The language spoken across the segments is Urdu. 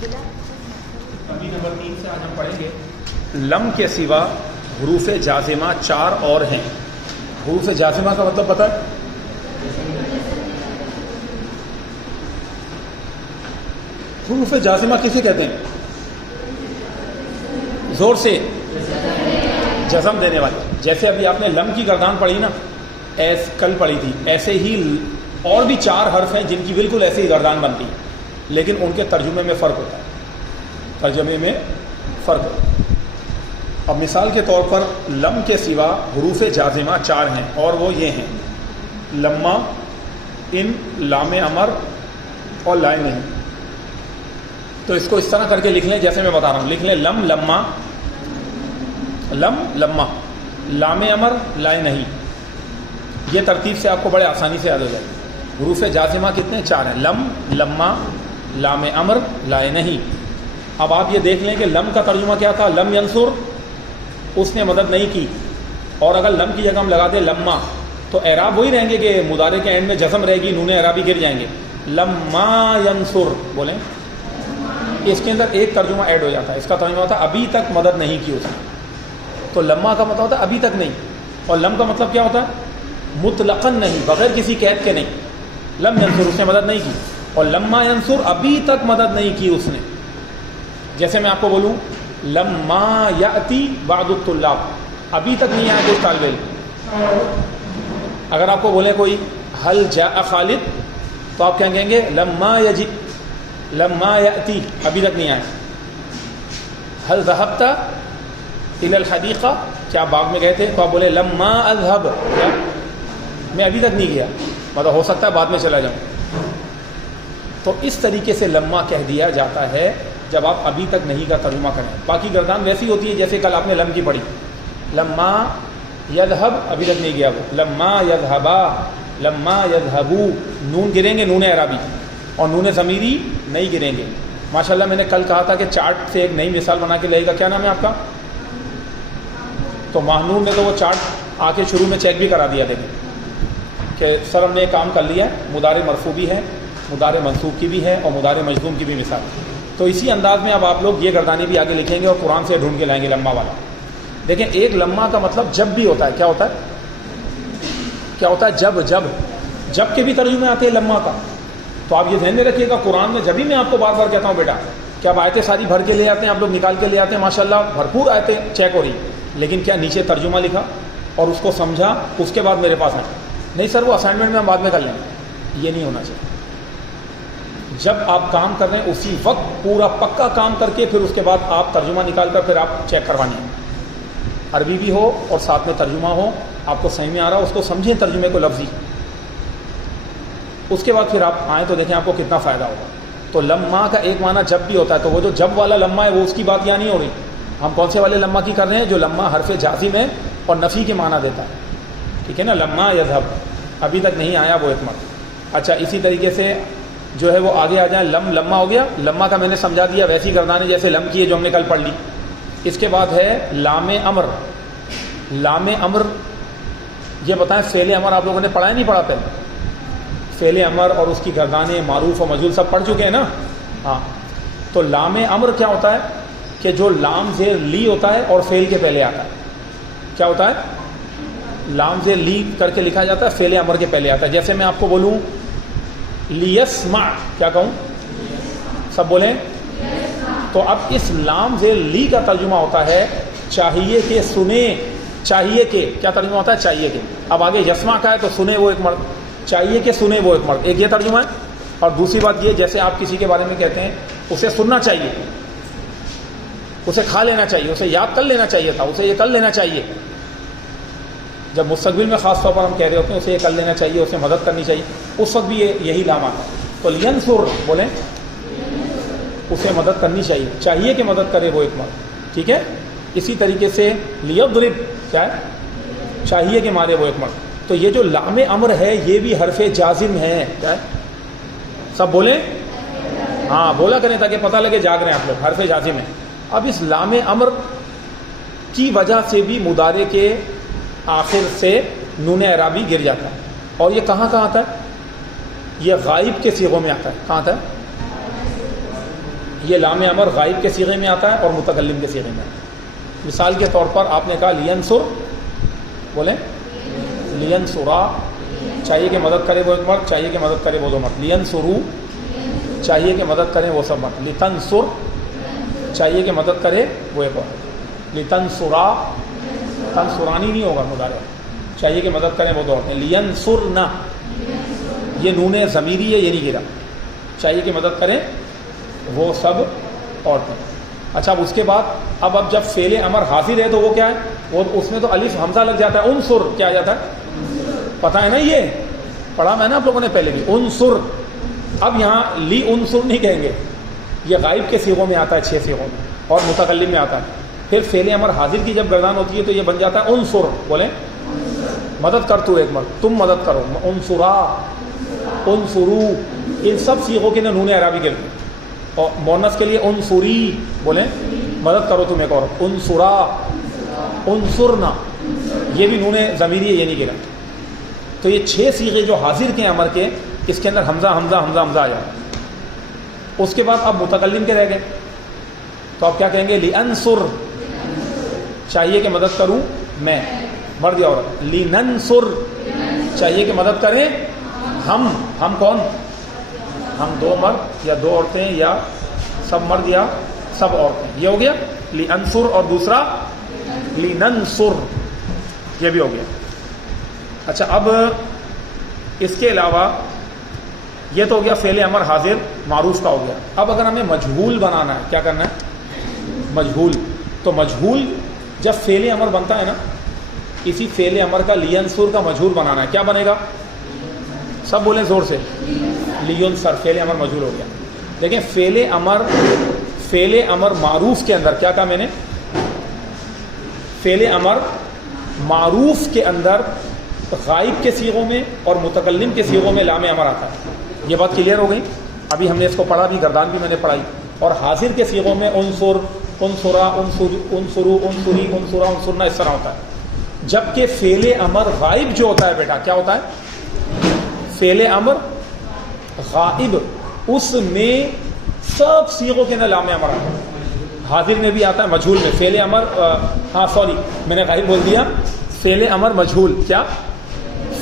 ابھی نمبر 3 سے آج ہم پڑھیں گے لم کے سوا حروف جازمہ 4 اور ہیں. حروف جازمہ کا مطلب پتہ ہے؟ حروف جازمہ کسے کہتے ہیں؟ زور سے جزم دینے والے. جیسے ابھی آپ نے لم کی گردان پڑھی نا، کل پڑھی تھی، ایسے ہی اور بھی 4 حرف ہیں جن کی بالکل ایسے ہی گردان بنتی ہے، لیکن ان کے ترجمے میں فرق ہوتا ہے. ترجمے میں فرق ہوتا ہے. اب مثال کے طور پر لم کے سوا حروف جازمہ 4 ہیں اور وہ یہ ہیں: لما، ان، لام امر اور لائے نہیں. تو اس کو اس طرح کر کے لکھ لیں جیسے میں بتا رہا ہوں. لکھ لیں لم لما، لم لما، لام امر لائے نہیں. یہ ترتیب سے آپ کو بڑے آسانی سے یاد ہو جائے. حروف جازمہ کتنے؟ 4 ہیں: لم، لما، لام امر، لائے نہیں. اب آپ یہ دیکھ لیں کہ لم کا ترجمہ کیا تھا؟ لم ینصر، اس نے مدد نہیں کی. اور اگر لم کی جگہ ہم لگا دیں لما، تو اعراب وہی رہیں گے کہ مضارع کے اینڈ میں جزم رہے گی، نون اعرابی گر جائیں گے. لما ینصر بولیں، اس کے اندر ایک ترجمہ ایڈ ہو جاتا ہے. اس کا ترجمہ ہوتا ہے ابھی تک مدد نہیں کی اس نے. تو لما کا مطلب ہوتا ہے ابھی تک نہیں، اور لم کا مطلب کیا ہوتا ہے؟ مطلقاً نہیں، بغیر کسی قید کے نہیں. لم ینصر، اس نے مدد نہیں کی. اور لما ینصر، ابھی تک مدد نہیں کی اس نے. جیسے میں آپ کو بولوں لما یاتی بعض الطلاب، ابھی تک نہیں آیا کوئی طالب علم. اگر آپ کو بولے کوئی حل جاء خالد، تو آپ کیا کہیں گے؟ لما یجی، لما یاتی، ابھی تک نہیں آیا. حل ذهبت الى الحدیقہ، کیا باغ میں گئے تھے؟ تو آپ بولے لما اذهب، کیا میں ابھی تک نہیں گیا، مطلب ہو سکتا ہے بعد میں چلا جاؤں. تو اس طریقے سے لما کہہ دیا جاتا ہے جب آپ ابھی تک نہیں کا ترجمہ کریں. باقی گردان ویسی ہوتی ہے جیسے کل آپ نے لم کی پڑھی. لما یذهب، ابھی تک نہیں گیا وہ. لما یذهبا، لما یذهبو، نون گریں گے، نون اعرابی، اور نون ضمیری نہیں گریں گے. ماشاءاللہ میں نے کل کہا تھا کہ چارٹ سے ایک نئی مثال بنا کے لائے گا. کیا نام ہے آپ کا؟ تو ماہنور نے تو وہ چارٹ آ کے شروع میں چیک بھی کرا دیا تھے کہ سر ہم نے ایک کام کر لیا ہے. مضارع مرفوع بھی ہے، مضارع منصوب کی بھی ہے، اور مضارع مجزوم کی بھی مثال. تو اسی انداز میں اب آپ لوگ یہ گردانی بھی آگے لکھیں گے اور قرآن سے ڈھونڈ کے لائیں گے لما والا. دیکھیں، ایک لما کا مطلب جب بھی ہوتا ہے. کیا ہوتا ہے؟ کیا ہوتا ہے؟ جب. جب جب کے بھی ترجمے آتے ہیں لما کا. تو آپ یہ ذہن میں رکھیے گا، قرآن میں جبھی میں آپ کو بار بار کہتا ہوں بیٹا کہ آپ آیتیں ساری بھر کے لے آتے ہیں، آپ لوگ نکال کے لے آتے ہیں، ماشاءاللہ بھرپور آیتیں چیک ہو رہی، لیکن کیا نیچے ترجمہ لکھا اور اس کو سمجھا، اس کے بعد میرے پاس آئے؟ نہیں سر، وہ اسائنمنٹ میں ہم بعد میں کر لیں گے. یہ نہیں ہونا چاہیے. جب آپ کام کر رہے ہیں اسی وقت پورا پکا کام کر کے پھر اس کے بعد آپ ترجمہ نکال کر پھر آپ چیک کروانی ہے. عربی بھی ہو اور ساتھ میں ترجمہ ہو، آپ کو صحیح میں آ رہا، اس کو سمجھیں ترجمے کو لفظی. اس کے بعد پھر آپ آئیں تو دیکھیں آپ کو کتنا فائدہ ہوگا. تو لما کا ایک معنی جب بھی ہوتا ہے. تو وہ جو جب والا لما ہے وہ اس کی بات یہاں نہیں ہو رہی. ہم کون سے والے لما کی کر رہے ہیں؟ جو لما حرف جازم ہے اور نفی کے معنی دیتا ہے. ٹھیک ہے نا؟ لما یذهب، ابھی تک نہیں آیا وہ ایک مرد. اچھا، اسی طریقے سے جو ہے وہ آگے آ جائیں. لم لما ہو گیا. لما کا میں نے سمجھا دیا، ویسی گردانے جیسے لم کی ہے جو ہم نے کل پڑھ لی. اس کے بعد ہے لام امر. لام امر، یہ بتائیں فعل امر آپ لوگوں نے پڑھا ہے نہیں پڑھا؟ پہلے فعل امر اور اس کی گردانیں معروف اور مجہول سب پڑھ چکے ہیں نا؟ ہاں. تو لام امر کیا ہوتا ہے؟ کہ جو لام زیر لی ہوتا ہے اور فعل کے پہلے آتا ہے. کیا ہوتا ہے؟ لام زیر لی کر کے لکھا جاتا ہے، فعل امر کے پہلے آتا ہے. جیسے میں آپ کو بولوں لیسمع، کیا کہوں؟ سب بولیں. تو اب اس لام زیر لی کا ترجمہ ہوتا ہے چاہیے کہ سنے. چاہیے کہ، کیا ترجمہ ہوتا ہے؟ چاہیے کہ. اب آگے یسمع کا ہے تو سنے وہ ایک مرد، چاہیے کہ سنے وہ ایک مرد. ایک یہ ترجمہ ہے. اور دوسری بات یہ، جیسے آپ کسی کے بارے میں کہتے ہیں اسے سننا چاہیے، اسے کھا لینا چاہیے، اسے یاد کر لینا چاہیے تھا، اسے یہ کر لینا چاہیے. جب مستقبل میں خاص طور پر ہم کہہ رہے ہوتے ہیں اسے یہ کر لینا چاہیے، اسے مدد کرنی چاہیے، اس وقت بھی یہی لام آتا ہے. تو لینصر بولیں، اسے مدد کرنی چاہیے، چاہیے کہ مدد کرے وہ ایک مرد. ٹھیک ہے. اسی طریقے سے لیضرب، کیا ہے؟ چاہیے کہ مارے وہ ایک مرد. تو یہ جو لام امر ہے یہ بھی حرف جازم ہے. کیا ہے؟ سب بولیں. ہاں بولا کریں تاکہ پتہ لگے جاگ رہے ہیں آپ لوگ. حرف جازم ہے. اب اس لام امر کی وجہ سے بھی مضارع کے آخر سے نون اعرابی گر جاتا ہے. اور یہ کہاں آتا ہے؟ یہ غائب کے صیغوں میں آتا ہے. کہاں آتا ہے؟ یہ لام امر غائب کے صیغے میں آتا ہے اور متکلم کے صیغے میں. مثال کے طور پر آپ نے کہا لینصر، بولیں لینصرا، چاہیے کہ مدد کرے وہ ایک مرد، چاہیے کہ مدد کرے وہ دو مرد. لینصرو، چاہیے کہ مدد کریں وہ سب مرد. لتنصر، چاہیے کہ مدد کرے وہ ایک اور. لتنصرا، تنصرانی نہیں ہوگا مضارع، چاہیے کہ مدد کریں وہ دو عورتیں. لینصرنا، یہ نون ضمیری ہے، یہ نہیں گرا، چاہیے کہ مدد کریں وہ سب عورتیں. اچھا اب اس کے بعد اب جب فعل امر حاضر ہے تو وہ کیا ہے؟ وہ اس میں تو الف حمزہ لگ جاتا ہے. انصر کیا آ جاتا ہے؟ پتہ ہے نا، یہ پڑھا میں نے آپ لوگوں نے پہلے بھی. انصر، اب یہاں لی انصر نہیں کہیں گے، یہ غائب کے صیغوں میں آتا ہے 6 صیغوں میں اور متکلم میں آتا ہے. پھر فعل امر حاضر کی جب گردان ہوتی ہے تو یہ بن جاتا ہے انصر، بولیں مدد کر تو ایک مرد، تم مدد کرو. انصرا، انصرو، ان سب صیغوں کے نون اعرابی کے لیے. اور مؤنث کے لیے انصری، بولیں مدد کرو تم ایک اور. انصرا، انصرنا، یہ بھی نون ضمیری ہے، یہ نہیں گرا. تو یہ 6 صیغے جو حاضر کے امر کے، اس کے اندر حمزہ حمزہ حمزہ حمزہ آیا. اس کے بعد اب متکلم کے رہ گئے تو آپ کیا کہیں گے؟ لانصر، چاہیے کہ مدد کروں میں، مرد یا عورت. لننصر، چاہیے کہ مدد کریں ہم کون؟ ہم 2 مرد یا 2 عورتیں یا سب مرد یا سب عورتیں. یہ ہو گیا لانصر. اور دوسرا لننصر، یہ بھی ہو گیا. اچھا اب اس کے علاوہ یہ تو ہو گیا فعل امر حاضر معروف کا ہو گیا. اب اگر ہمیں مجہول بنانا ہے، کیا کرنا ہے؟ مجہول. تو مجہول جب فعل امر بنتا ہے نا، اسی فعل امر کا لینصر کا مجہول بنانا ہے. کیا بنے گا؟ سب بولیں زور سے. لینصر، فعل امر مجہول ہو گیا. دیکھیں فعل امر معروف کے اندر کیا کہا میں نے؟ فعل امر معروف کے اندر غائب کے صیغوں میں اور متکلم کے صیغوں میں لام امر آتا ہے. یہ بات کلیئر ہو گئی؟ ابھی ہم نے اس کو پڑھا بھی، گردان بھی میں نے پڑھائی. اور حاضر کے صیغوں میں انصر، انصرا، انصرو، انصری، انصرا، انصرنا، اس طرح ہوتا ہے. جبکہ فعل امر غائب جو ہوتا ہے بیٹا، کیا ہوتا ہے؟ فعل امر غائب، اس میں سب صیغوں کے اندر لام امر آتا ہے. حاضر میں بھی آتا ہے، مجہول میں. فعل امر میں نے غائب بول دیا. فعل امر مجہول، کیا؟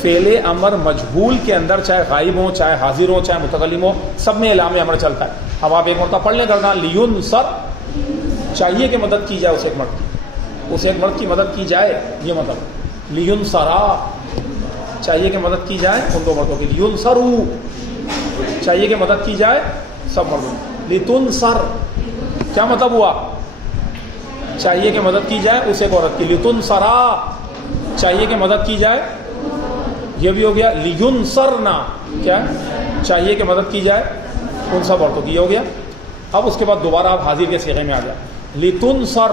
فعل امر مجہول کے اندر چاہے غائب ہوں، چاہے حاضر ہوں، چاہے متکلم ہو، سب میں لام امر چلتا ہے. اب آپ ایک مرتبہ پڑھ لیں گردان. لینصر، چاہیے کہ مدد کی جائے اس ایک مرد کی مدد کی جائے، یہ مطلب. لینصرا، چاہیے کہ مدد کی جائے ان 2 مردوں کی. لینصرو، چاہیے کہ مدد کی جائے سب مردوں کی. لتنصر، کیا مطلب ہوا؟ چاہیے کہ مدد کی جائے اس ایک عورت کی. لتنصرا، چاہیے کہ مدد کی جائے، یہ بھی ہو گیا. لینصرنا، کیا؟ چاہیے کہ مدد کی جائے ان سب عورتوں کی. یہ ہو گیا. اب اس کے بعد دوبارہ آپ حاضر کے صیغے میں آ جائے. لتنصر،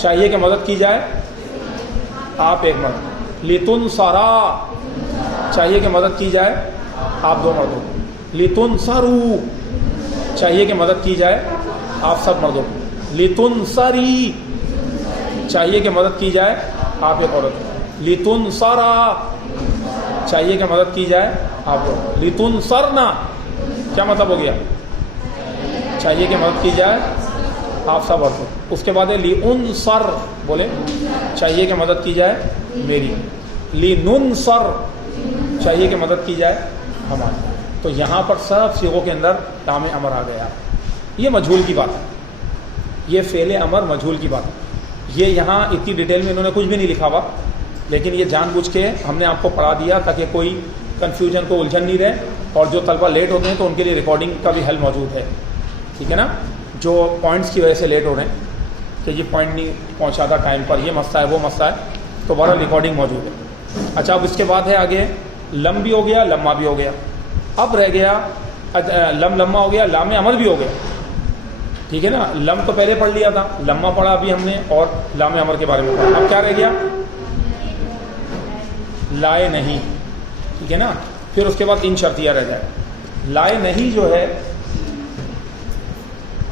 چاہیے کہ مدد کی جائے آپ ایک مرد. لتنصرا، چاہیے کہ مدد کی جائے آپ 2 مردوں کو. لتنصرو، چاہیے کہ مدد کی جائے آپ سب مردوں کو. لتنصری، چاہیے کہ مدد کی جائے آپ ایک عورت کو. لتنصرا، چاہیے کہ مدد کی جائے آپ کو. لتنصرنا، کیا مطلب ہو گیا؟ چاہیے کہ مدد کی جائے آپ سب عورتوں. اس کے بعد ہے لانصر، بولے چاہیے کہ مدد کی جائے میری. لننصر، چاہیے کہ مدد کی جائے ہماری. تو یہاں پر سب صیغوں کے اندر لام امر آ گیا. یہ مجہول کی بات ہے، یہ فعل امر مجہول کی بات ہے. یہ یہاں اتنی ڈیٹیل میں انہوں نے کچھ بھی نہیں لکھا ہوا، لیکن یہ جان بوجھ کے ہم نے آپ کو پڑھا دیا تاکہ کوئی کنفیوژن کو الجھن نہیں رہے. اور جو طلبہ لیٹ ہوتے ہیں تو ان کے لیے ریکارڈنگ کا بھی حل موجود ہے. ٹھیک ہے نا؟ جو پوائنٹس کی وجہ سے لیٹ ہو رہے ہیں کہ یہ پوائنٹ نہیں پہنچا تھا ٹائم پر، یہ مسئلہ ہے وہ مسئلہ ہے، تو بڑا ریکارڈنگ موجود ہے. اچھا اب اس کے بعد ہے آگے لم بھی ہو گیا، لمہ بھی ہو گیا. اب رہ گیا لمہ ہو گیا، لام امر بھی ہو گیا. ٹھیک ہے نا؟ لم تو پہلے پڑھ لیا تھا، لمہ پڑھا ابھی ہم نے، اور لام امر کے بارے میں پڑھا. اب کیا رہ گیا؟ لائے نہیں. ٹھیک ہے نا؟ پھر اس کے بعد 3 شرطیاں رہ جائے. لائے نہیں جو ہے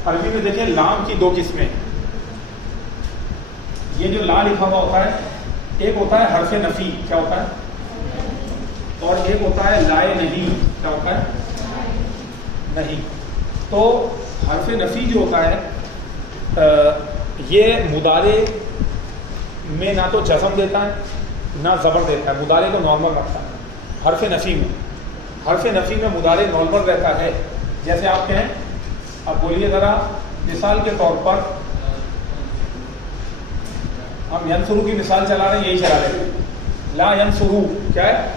عربی میں دیکھیں لام کی 2 قسمیں. یہ جو لا لکھا ہوا ہوتا ہے، ایک ہوتا ہے حرف نفی، کیا ہوتا ہے؟ اور ایک ہوتا ہے لائے نہیں، کیا ہوتا ہے؟ نہیں. تو حرف نفی جو ہوتا ہے یہ مضارع میں نہ تو جزم دیتا ہے نہ زبر دیتا ہے، مضارع کو نارمل رکھتا ہے حرف نفی میں مضارع نارمل رہتا ہے. جیسے آپ کہیں، اب بولیے ذرا، مثال کے طور پر ہم ینصرو کی مثال چلا رہے ہیں، یہی چلا رہے ہیں. لا ینصرو کیا ہے؟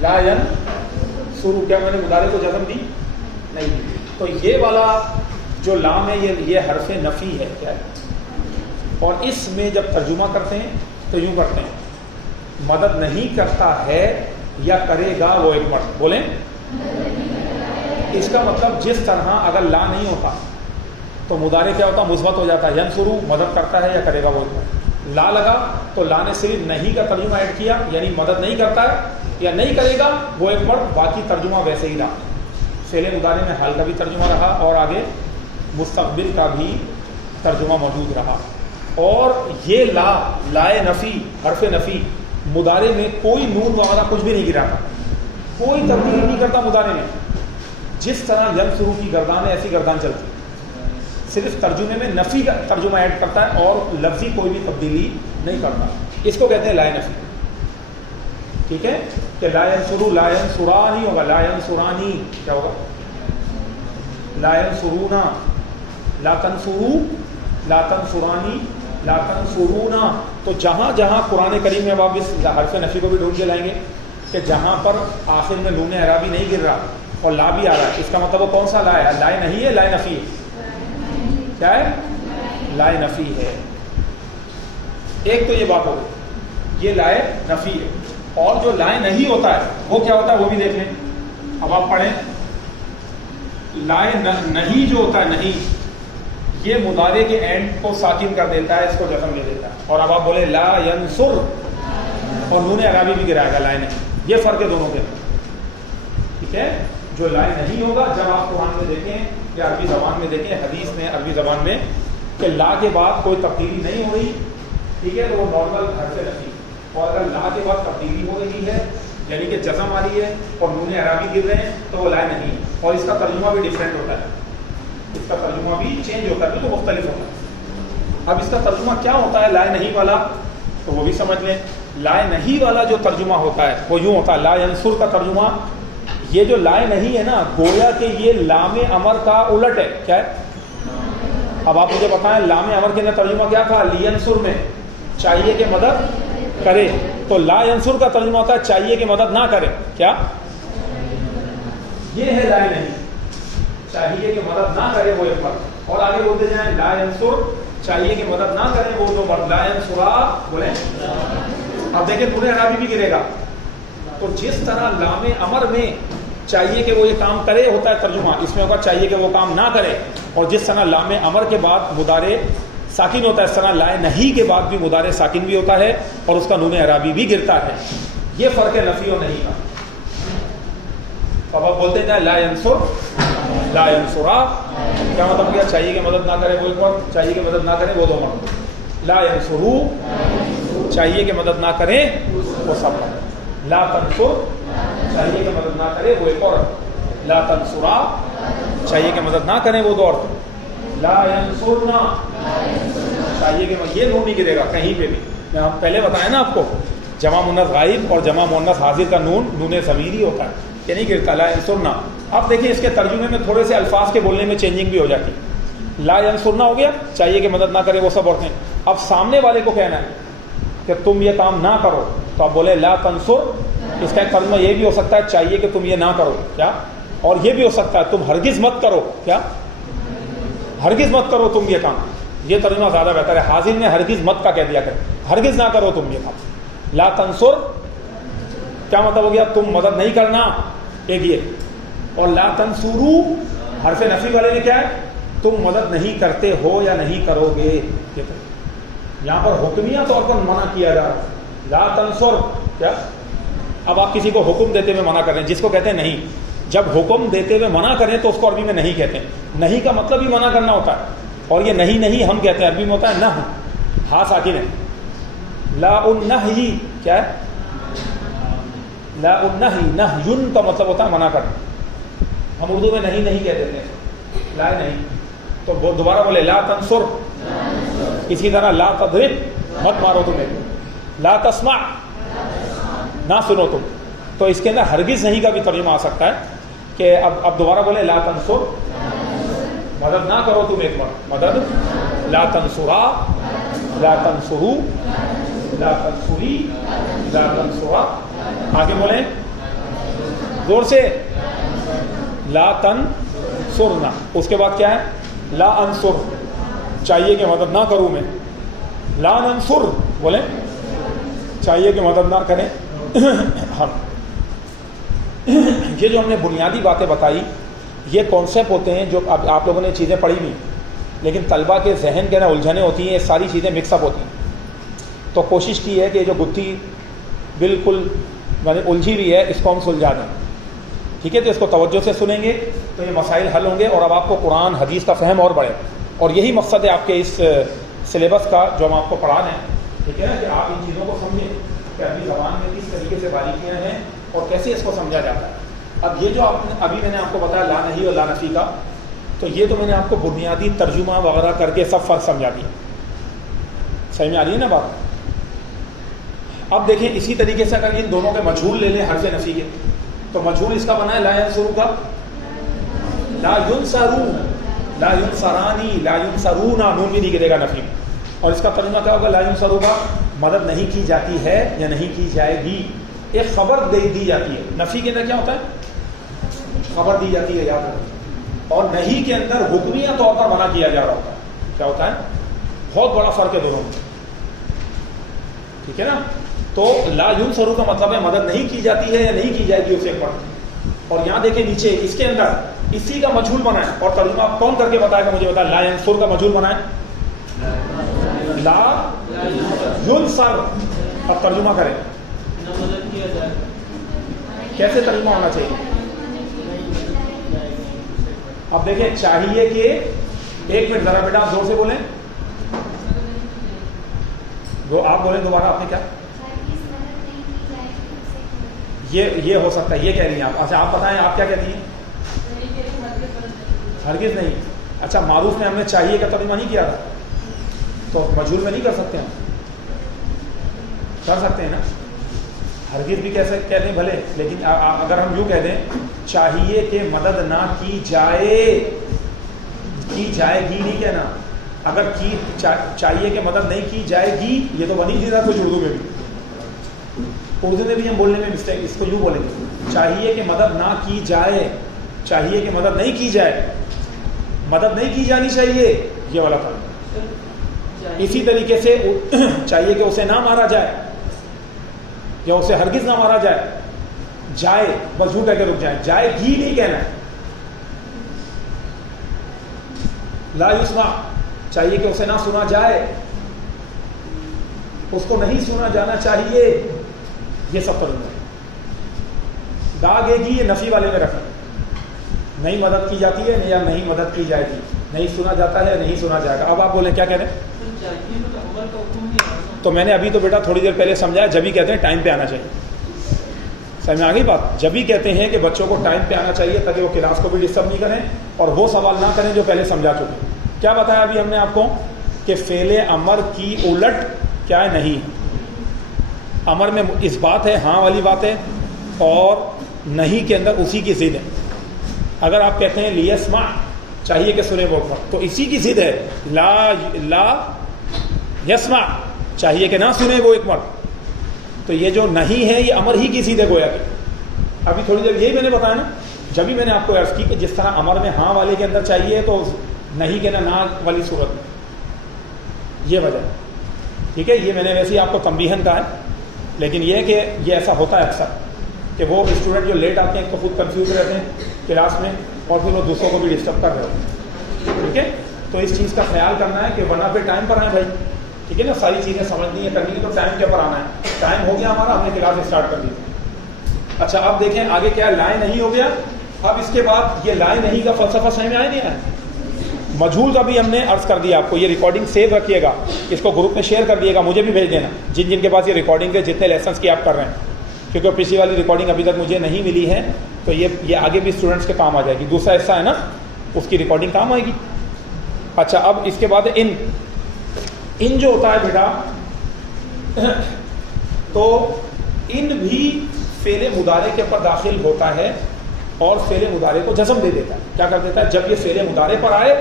لا ینصرو، کیا میں نے مضارع کو جزم دی؟ نہیں دی. تو یہ والا جو لام ہے یہ حرف نفی ہے. کیا ہے؟ اور اس میں جب ترجمہ کرتے ہیں تو یوں کرتے ہیں، مدد نہیں کرتا ہے یا کرے گا وہ ایک مرد. بولیں، اس کا مطلب جس طرح اگر لا نہیں ہوتا تو مضارع کیا ہوتا؟ مثبت ہو جاتا ہے. ینصرو مدد کرتا ہے یا کرے گا وہ ایک مرد. لا لگا تو لا نے صرف نہیں کا ترجمہ ایڈ کیا، یعنی مدد نہیں کرتا ہے یا نہیں کرے گا وہ ایک مرد، باقی ترجمہ ویسے ہی رہا. فعل مضارع میں حال کا بھی ترجمہ رہا اور آگے مستقبل کا بھی ترجمہ موجود رہا. اور یہ لائے نفی، حرف نفی، مضارع میں کوئی نون وغیرہ کچھ بھی نہیں گراتا، کوئی تبدیلی نہیں کرتا مضارع میں. جس طرح ینصرو کی گردان ہے ایسی گردان چلتی، صرف ترجمے میں نفی کا ترجمہ ایڈ کرتا ہے اور لفظی کوئی بھی تبدیلی نہیں کرتا. اس کو کہتے ہیں لائے نفی. ٹھیک ہے کہ لا ینصرو، لا ینصرا نہیں ہوگا، لا ینصرانی کیا ہوگا؟ لا ینصرونا، لا تنصرو، لا تنصرانی، لا تنصرونا. تو جہاں جہاں قرآن کریم میں آپ اس حرف نفی کو بھی ڈھونڈ کے لائیں گے کہ جہاں پر آخر میں نون اعرابی نہیں گر رہا اور لا بھی آ رہا ہے، اس کا مطلب وہ کون سا لا ہے؟ لائے نہیں ہے، لائے نفی ہے. کیا ہے؟ لائے نفی ہے. ایک تو یہ بات ہو گئی، یہ لائے نفی ہے. اور جو لائے نہیں ہوتا ہے وہ کیا ہوتا ہے وہ بھی دیکھ لیں. اب آپ پڑھیں، لائے نہیں جو ہوتا ہے نہیں، یہ مضارع کے اینڈ کو ساکن کر دیتا ہے، اس کو جزم دے دیتا ہے. اور اب آپ بولے لا ینصر اور نون اعرابی بھی گرائے گا، لائے نہیں. یہ فرق ہے دونوں کے. ٹھیک ہے، جو لائے نہیں ہوگا جب آپ قرآن میں دیکھیں یا عربی زبان میں دیکھیں، حدیث میں عربی زبان میں کہ لا کے بعد کوئی تبدیلی نہیں ہو رہی، ٹھیک ہے، تو وہ نارمل حرف نفی. اور اگر لا کے بعد تبدیلی ہو رہی ہے یعنی کہ جزم آ رہی ہے اور نون عربی گر رہے ہیں تو وہ لائے نہیں. اور اس کا ترجمہ بھی ڈفرینٹ ہوتا ہے، اس کا ترجمہ بھی چینج ہوتا ہے، بالکل مختلف ہوتا ہے. اب اس کا ترجمہ کیا ہوتا ہے لائے نہیں والا، تو وہ بھی سمجھ لیں. لائے نہیں والا جو ترجمہ ہوتا ہے وہ یوں ہوتا ہے، لا ینصر کا ترجمہ، یہ جو لائے نہیں ہے نا، گویا کہ یہ لام امر کا الٹ ہے. کیا ہے؟ اب آپ مجھے بتائیں، لام امر کے اندر ترجمہ کیا تھا؟ لینصر میں چاہیے کہ مدد کرے، تو لا ینصر کا ترجمہ ہوتا ہے چاہیے کہ مدد نہ کرے. کیا؟ یہ ہے لائے نہیں، چاہیے کہ مدد نہ کرے وہ ایک مرد. اور آگے بولتے جائیں، لا ینصر چاہیے کہ مدد نہ کرے وہ دو مرد. لا ینصرا بولیں. اب دیکھیں نون اعرابی بھی گرے گا. تو جس طرح لام امر میں چاہیے کہ وہ یہ کام کرے ہوتا ہے ترجمہ، اس میں ہوگا چاہیے کہ وہ کام نہ کرے. اور جس طرح لام امر کے بعد مضارع ساکن ہوتا ہے، اس طرح لائے نہیں کے بعد بھی مضارع ساکن بھی ہوتا ہے اور اس کا نون اعرابی بھی گرتا ہے. یہ فرق ہے نفی اور نہیں کا. اب آپ بولتے ہیں لا ینصر، لا ینصرا، کیا مطلب کیا؟ چاہیے کہ مدد نہ کرے وہ ایک مرد، چاہیے کہ مدد نہ کرے وہ دو مرد. لا ینصرو چاہیے کہ مدد نہ کرے وہ سب مرد. لا تنصر چاہیے کہ مدد نہ کرے وہ ایک عورت. لا تنصرا چاہیے کہ مدد نہ کریں وہ دو عورتیں. لا ینصرنا چاہیے کہ یہ نون نہیں گرے گا کہیں پہ بھی. میں پہلے بتایا نا آپ کو، جمع مؤنث غائب اور جمع مؤنث حاضر کا نون نون ضمیری ہوتا ہے، یہ نہیں گرتا. لا ینصرنا. اب دیکھیں اس کے ترجمے میں تھوڑے سے الفاظ کے بولنے میں چینجنگ بھی ہو جاتی. لا ینصرنا ہو گیا چاہیے کہ مدد نہ کرے وہ سب عورتیں. اب سامنے والے کو کہنا ہے کہ تم یہ کام نہ کرو، تو آپ بولے لا تنصر. اس کا ایک ترجمہ یہ بھی ہو سکتا ہے چاہیے کہ تم یہ نہ کرو. کیا؟ اور یہ بھی ہو سکتا ہے تم ہرگز مت کرو. کیا؟ ہرگز مت کرو تم یہ کام. یہ ترجمہ زیادہ بہتر ہے. حاضر نے ہرگز مت کا کہہ دیا کرے، ہرگز نہ کرو تم یہ کام. لا تنصر کیا مطلب ہو گیا؟ تم مدد نہیں کرنا، ایک یہ. اور لا تنصرو حرف نفی والے نے کیا ہے؟ تم مدد نہیں کرتے ہو یا نہیں کرو گے. یہاں پر حکمیہ طور پر منع کیا جا رہا ہے. لا تنصر کیا؟ اب آپ کسی کو حکم دیتے ہوئے منع کر رہے ہیں، جس کو کہتے ہیں نہیں. جب حکم دیتے ہوئے منع کریں تو اس کو عربی میں نہیں کہتے ہیں. نہیں کا مطلب ہی منع کرنا ہوتا ہے. اور یہ نہیں ہم کہتے ہیں، عربی میں ہوتا ہے نہ، ہاں ساکن ہے. لا النہی کیا ہے؟ لا النہی، نہیٌ کا مطلب ہوتا ہے منع کرنا. ہم اردو میں نہیں نہیں کہہ دیتے ہیں، لا نہیں، تو وہ دوبارہ بولے لا تنصر. اسی طرح لا تضرب، مت مارو تمہیں. لا تسمع، نہ سنو تم. تو اس کے اندر ہرگز نہیں کا بھی ترجمہ آ سکتا ہے کہ اب دوبارہ بولے لا تنصر، مدد نہ کرو تم ایک مرد، مدد. لا تنصرا، لا تنصرو، لا تنصری، لا تنصرا. آگے بولیں زور سے، لا تنصرنا. اس کے بعد کیا ہے؟ لا انصر، چاہیے کہ مدد نہ کروں میں. لا ننصر، بولیں چاہیے کہ مدد نہ کریں ہم. یہ جو ہم نے بنیادی باتیں بتائی، یہ کانسیپٹ ہوتے ہیں جو اب آپ لوگوں نے چیزیں پڑھی نہیں، لیکن طلبہ کے ذہن کے نا الجھنیں ہوتی ہیں، یہ ساری چیزیں مکس اپ ہوتی ہیں. تو کوشش کی ہے کہ جو گتھی بالکل الجھی ہوئی ہے اس کو ہم سلجھا دیں. ٹھیک ہے، تو اس کو توجہ سے سنیں گے تو یہ مسائل حل ہوں گے اور اب آپ کو قرآن حدیث کا فہم اور بڑھے. اور یہی مقصد ہے آپ کے اس سلیبس کا جو ہم آپ کو پڑھا رہے ہیں. ٹھیک ہے نا، کہ آپ ان چیزوں کو سمجھیں کہ عربی زبان میں کس طریقے سے باریکیاں ہیں اور کیسے اس کو سمجھا جاتا ہے. اب یہ جو ابھی میں نے آپ کو بتایا لا نہیں اور لا نفی کا، تو یہ تو میں نے آپ کو بنیادی ترجمہ وغیرہ کر کے سب فرق سمجھا دیا. صحیح میں آ رہی ہے نا بات؟ اب دیکھیں اسی طریقے سے اگر ان دونوں کے مجہول لے لیں حرف نفی کے، تو مجہول اس کا بنا ہے لا ینصرو کا، لا ینصرو، لا ینصرانی، لا ینصرونا، نون بھی نہیں گرے گا نفی. اور اس کا ترجمہ کیا ہوگا؟ لا ینصرو کا مدد نہیں کی جاتی ہے یا نہیں کی جائے گی. ایک خبر دی جاتی ہے. نفی کے اندر کیا ہوتا ہے؟ خبر دی جاتی ہے، یاد رکھیں. اور نہیں کے اندر حکمیہ طور پر منع کیا جا رہا ہوتا ہے. کیا ہوتا ہے؟ بہت بڑا فرق ہے دونوں میں. ٹھیک ہے نا؟ تو لا ینصرو کا مطلب ہے مدد نہیں کی جاتی ہے یا نہیں کی جائے گی اسے پڑھ. اور یہاں دیکھیں نیچے اس کے اندر اسی کا مجہول بنا ہے. اور ترجمہ کون کر کے بتائے گا مجھے بتا؟ لا ینصر کا مجہول بنا ہے لا ینصر. اب ترجمہ کریں کیسے ترجمہ ہونا چاہیے. اب دیکھیں چاہیے کہ، ایک منٹ ذرا بیٹا آپ زور سے بولیں، جو آپ بولیں دوبارہ. آپ نے کیا یہ ہو سکتا ہے یہ کہہ رہی ہیں آپ. اچھا آپ بتائیں آپ کیا کہتی ہیں؟ ہرگز نہیں. اچھا معروف میں ہم نے چاہیے کا ترجمہ نہیں کیا تھا، تو مجہول میں نہیں کر سکتے ہم؟ کر سکتے ہیں نا. ہرگز بھی کہتے ہیں بھلے، لیکن اگر ہم یوں کہہ دیں چاہیے کہ مدد نہ کی جائے، کی جائے گی نہیں کہنا. اگر کی چاہیے کہ مدد نہیں کی جائے گی، یہ تو بنی نہیں رہا کچھ اردو میں بھی. اردو میں بھی ہم بولنے میں مسٹیک، اس کو یوں بولیں گے چاہیے کہ مدد نہ کی جائے، چاہیے کہ مدد نہیں کی جائے، مدد نہیں کی جانی چاہیے، یہ والا تھا. اسی طریقے سے چاہیے کہ اسے نہ مارا جائے یا اسے ہرگز نہ مارا جائے. جائے بس یوں کہہ کے رک جائے، جائے گی نہیں کہنا ہے. لا یسمع، چاہیے کہ اسے نہ سنا جائے، اس کو نہیں سنا جانا چاہیے. یہ سب ترجمہ ہے. داغے گی یہ نفی والے میں رکھیں، نہیں مدد کی جاتی ہے یا نہیں مدد کی جائے گی، نہیں سنا جاتا ہے نہیں سنا جائے گا. اب آپ بولیں کیا کہہ رہے ہیں؟ تو میں نے ابھی تو بیٹا تھوڑی دیر پہلے سمجھایا، جب ہی کہتے ہیں ٹائم پہ آنا چاہیے. سمجھ میں آ گئی بات؟ جب ہی کہتے ہیں کہ بچوں کو ٹائم پہ آنا چاہیے تاکہ وہ کلاس کو بھی ڈسٹرب نہیں کریں اور وہ سوال نہ کریں جو پہلے سمجھا چکے. کیا بتایا ابھی ہم نے آپ کو کہ فعل امر کی الٹ کیا ہے؟ نہیں. امر میں اس بات ہے، ہاں والی بات ہے، اور نہیں کے اندر اسی کی ضد ہے. اگر آپ کہتے ہیں لیسمع، چاہیے کہ سنے وہ، تو اسی کی ضد ہے. لا یسمع، چاہیے کہ نہ سنے وہ ایک مرد. تو یہ جو نہیں ہے یہ امر ہی کی ضد ہے گویا کہ. ابھی تھوڑی دیر یہی میں نے بتایا نا، جب بھی میں نے آپ کو عرض کی کہ جس طرح امر میں ہاں والے کے اندر چاہیے تو نہیں کہنا نہ والی صورت میں، یہ وجہ ہے. ٹھیک ہے، یہ میں نے ویسے ہی آپ کو تنبیہن کہا ہے، لیکن یہ کہ یہ ایسا ہوتا ہے اکثر کہ وہ اسٹوڈنٹ جو لیٹ آتے ہیں تو خود کنفیوز رہتے ہیں کلاس میں اور پھر وہ دوسروں کو بھی ڈسٹرب کر رہے ہوتے ہیں. ٹھیک ہے، تو اس چیز کا خیال کرنا ہے کہ ورنہ پھر ٹائم پر آئیں بھائی. ٹھیک ہے نا، ساری چیزیں سمجھنی ہے کرنی ہے تو ٹائم کے اوپر آنا ہے. ٹائم ہو گیا ہمارا، ہم نے کلاس اسٹارٹ کر دی. اچھا اب دیکھیں آگے کیا لائن نہیں ہو گیا. اب اس کے بعد یہ لائن نہیں کا فلسفہ سمجھ میں آیا نہیں آیا؟ مجہول کا بھی ہم نے عرض کر دیا آپ کو. یہ ریکارڈنگ سیو رکھیے گا، اس کو گروپ میں شیئر کر دیے گا، مجھے بھی بھیج دینا جن جن کے پاس یہ ریکارڈنگ ہے جتنے لیسنس کی آپ کر رہے ہیں. کیونکہ پچھلی والی ریکارڈنگ ابھی تک مجھے نہیں ملی ہے، تو یہ آگے بھی اسٹوڈنٹس کے کام آ جائے گی. دوسرا حصہ ہے نا، اس کی ریکارڈنگ کام آئے گی. اچھا، اب اس کے بعد ان جو ہوتا ہے بیٹا، تو ان بھی فعل مضارع کے اوپر داخل ہوتا ہے اور فعل مضارع کو جزم دے دیتا ہے. کیا کر دیتا ہے؟ جب یہ فعل مضارع پر آئے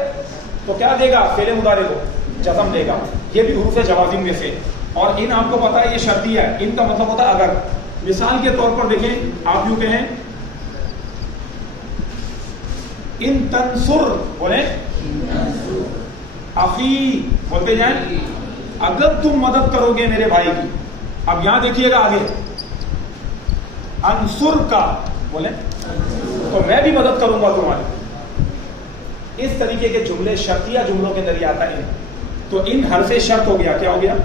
تو کیا دے گا؟ فعل مضارع کو جزم دے گا. یہ بھی حروف جوازم میں سے. اور ان آپ کو پتا ہے یہ شرطیہ ہے. ان کا مطلب ہوتا ہے اگر. مثال کے طور پر دیکھیں، آپ یوں کہیں ان تنصر، بولیں اخی، بولتے جائیں اگر تم مدد کرو گے میرے بھائی کی. اب یہاں دیکھیے گا آگے انصر کا، بولیں تو میں بھی مدد کروں گا تمہاری. اس طریقے کے جملے شرطیہ جملوں کے اندر یہ آتا ہے. تو ان حرف شرط ہو گیا. کیا ہو گیا؟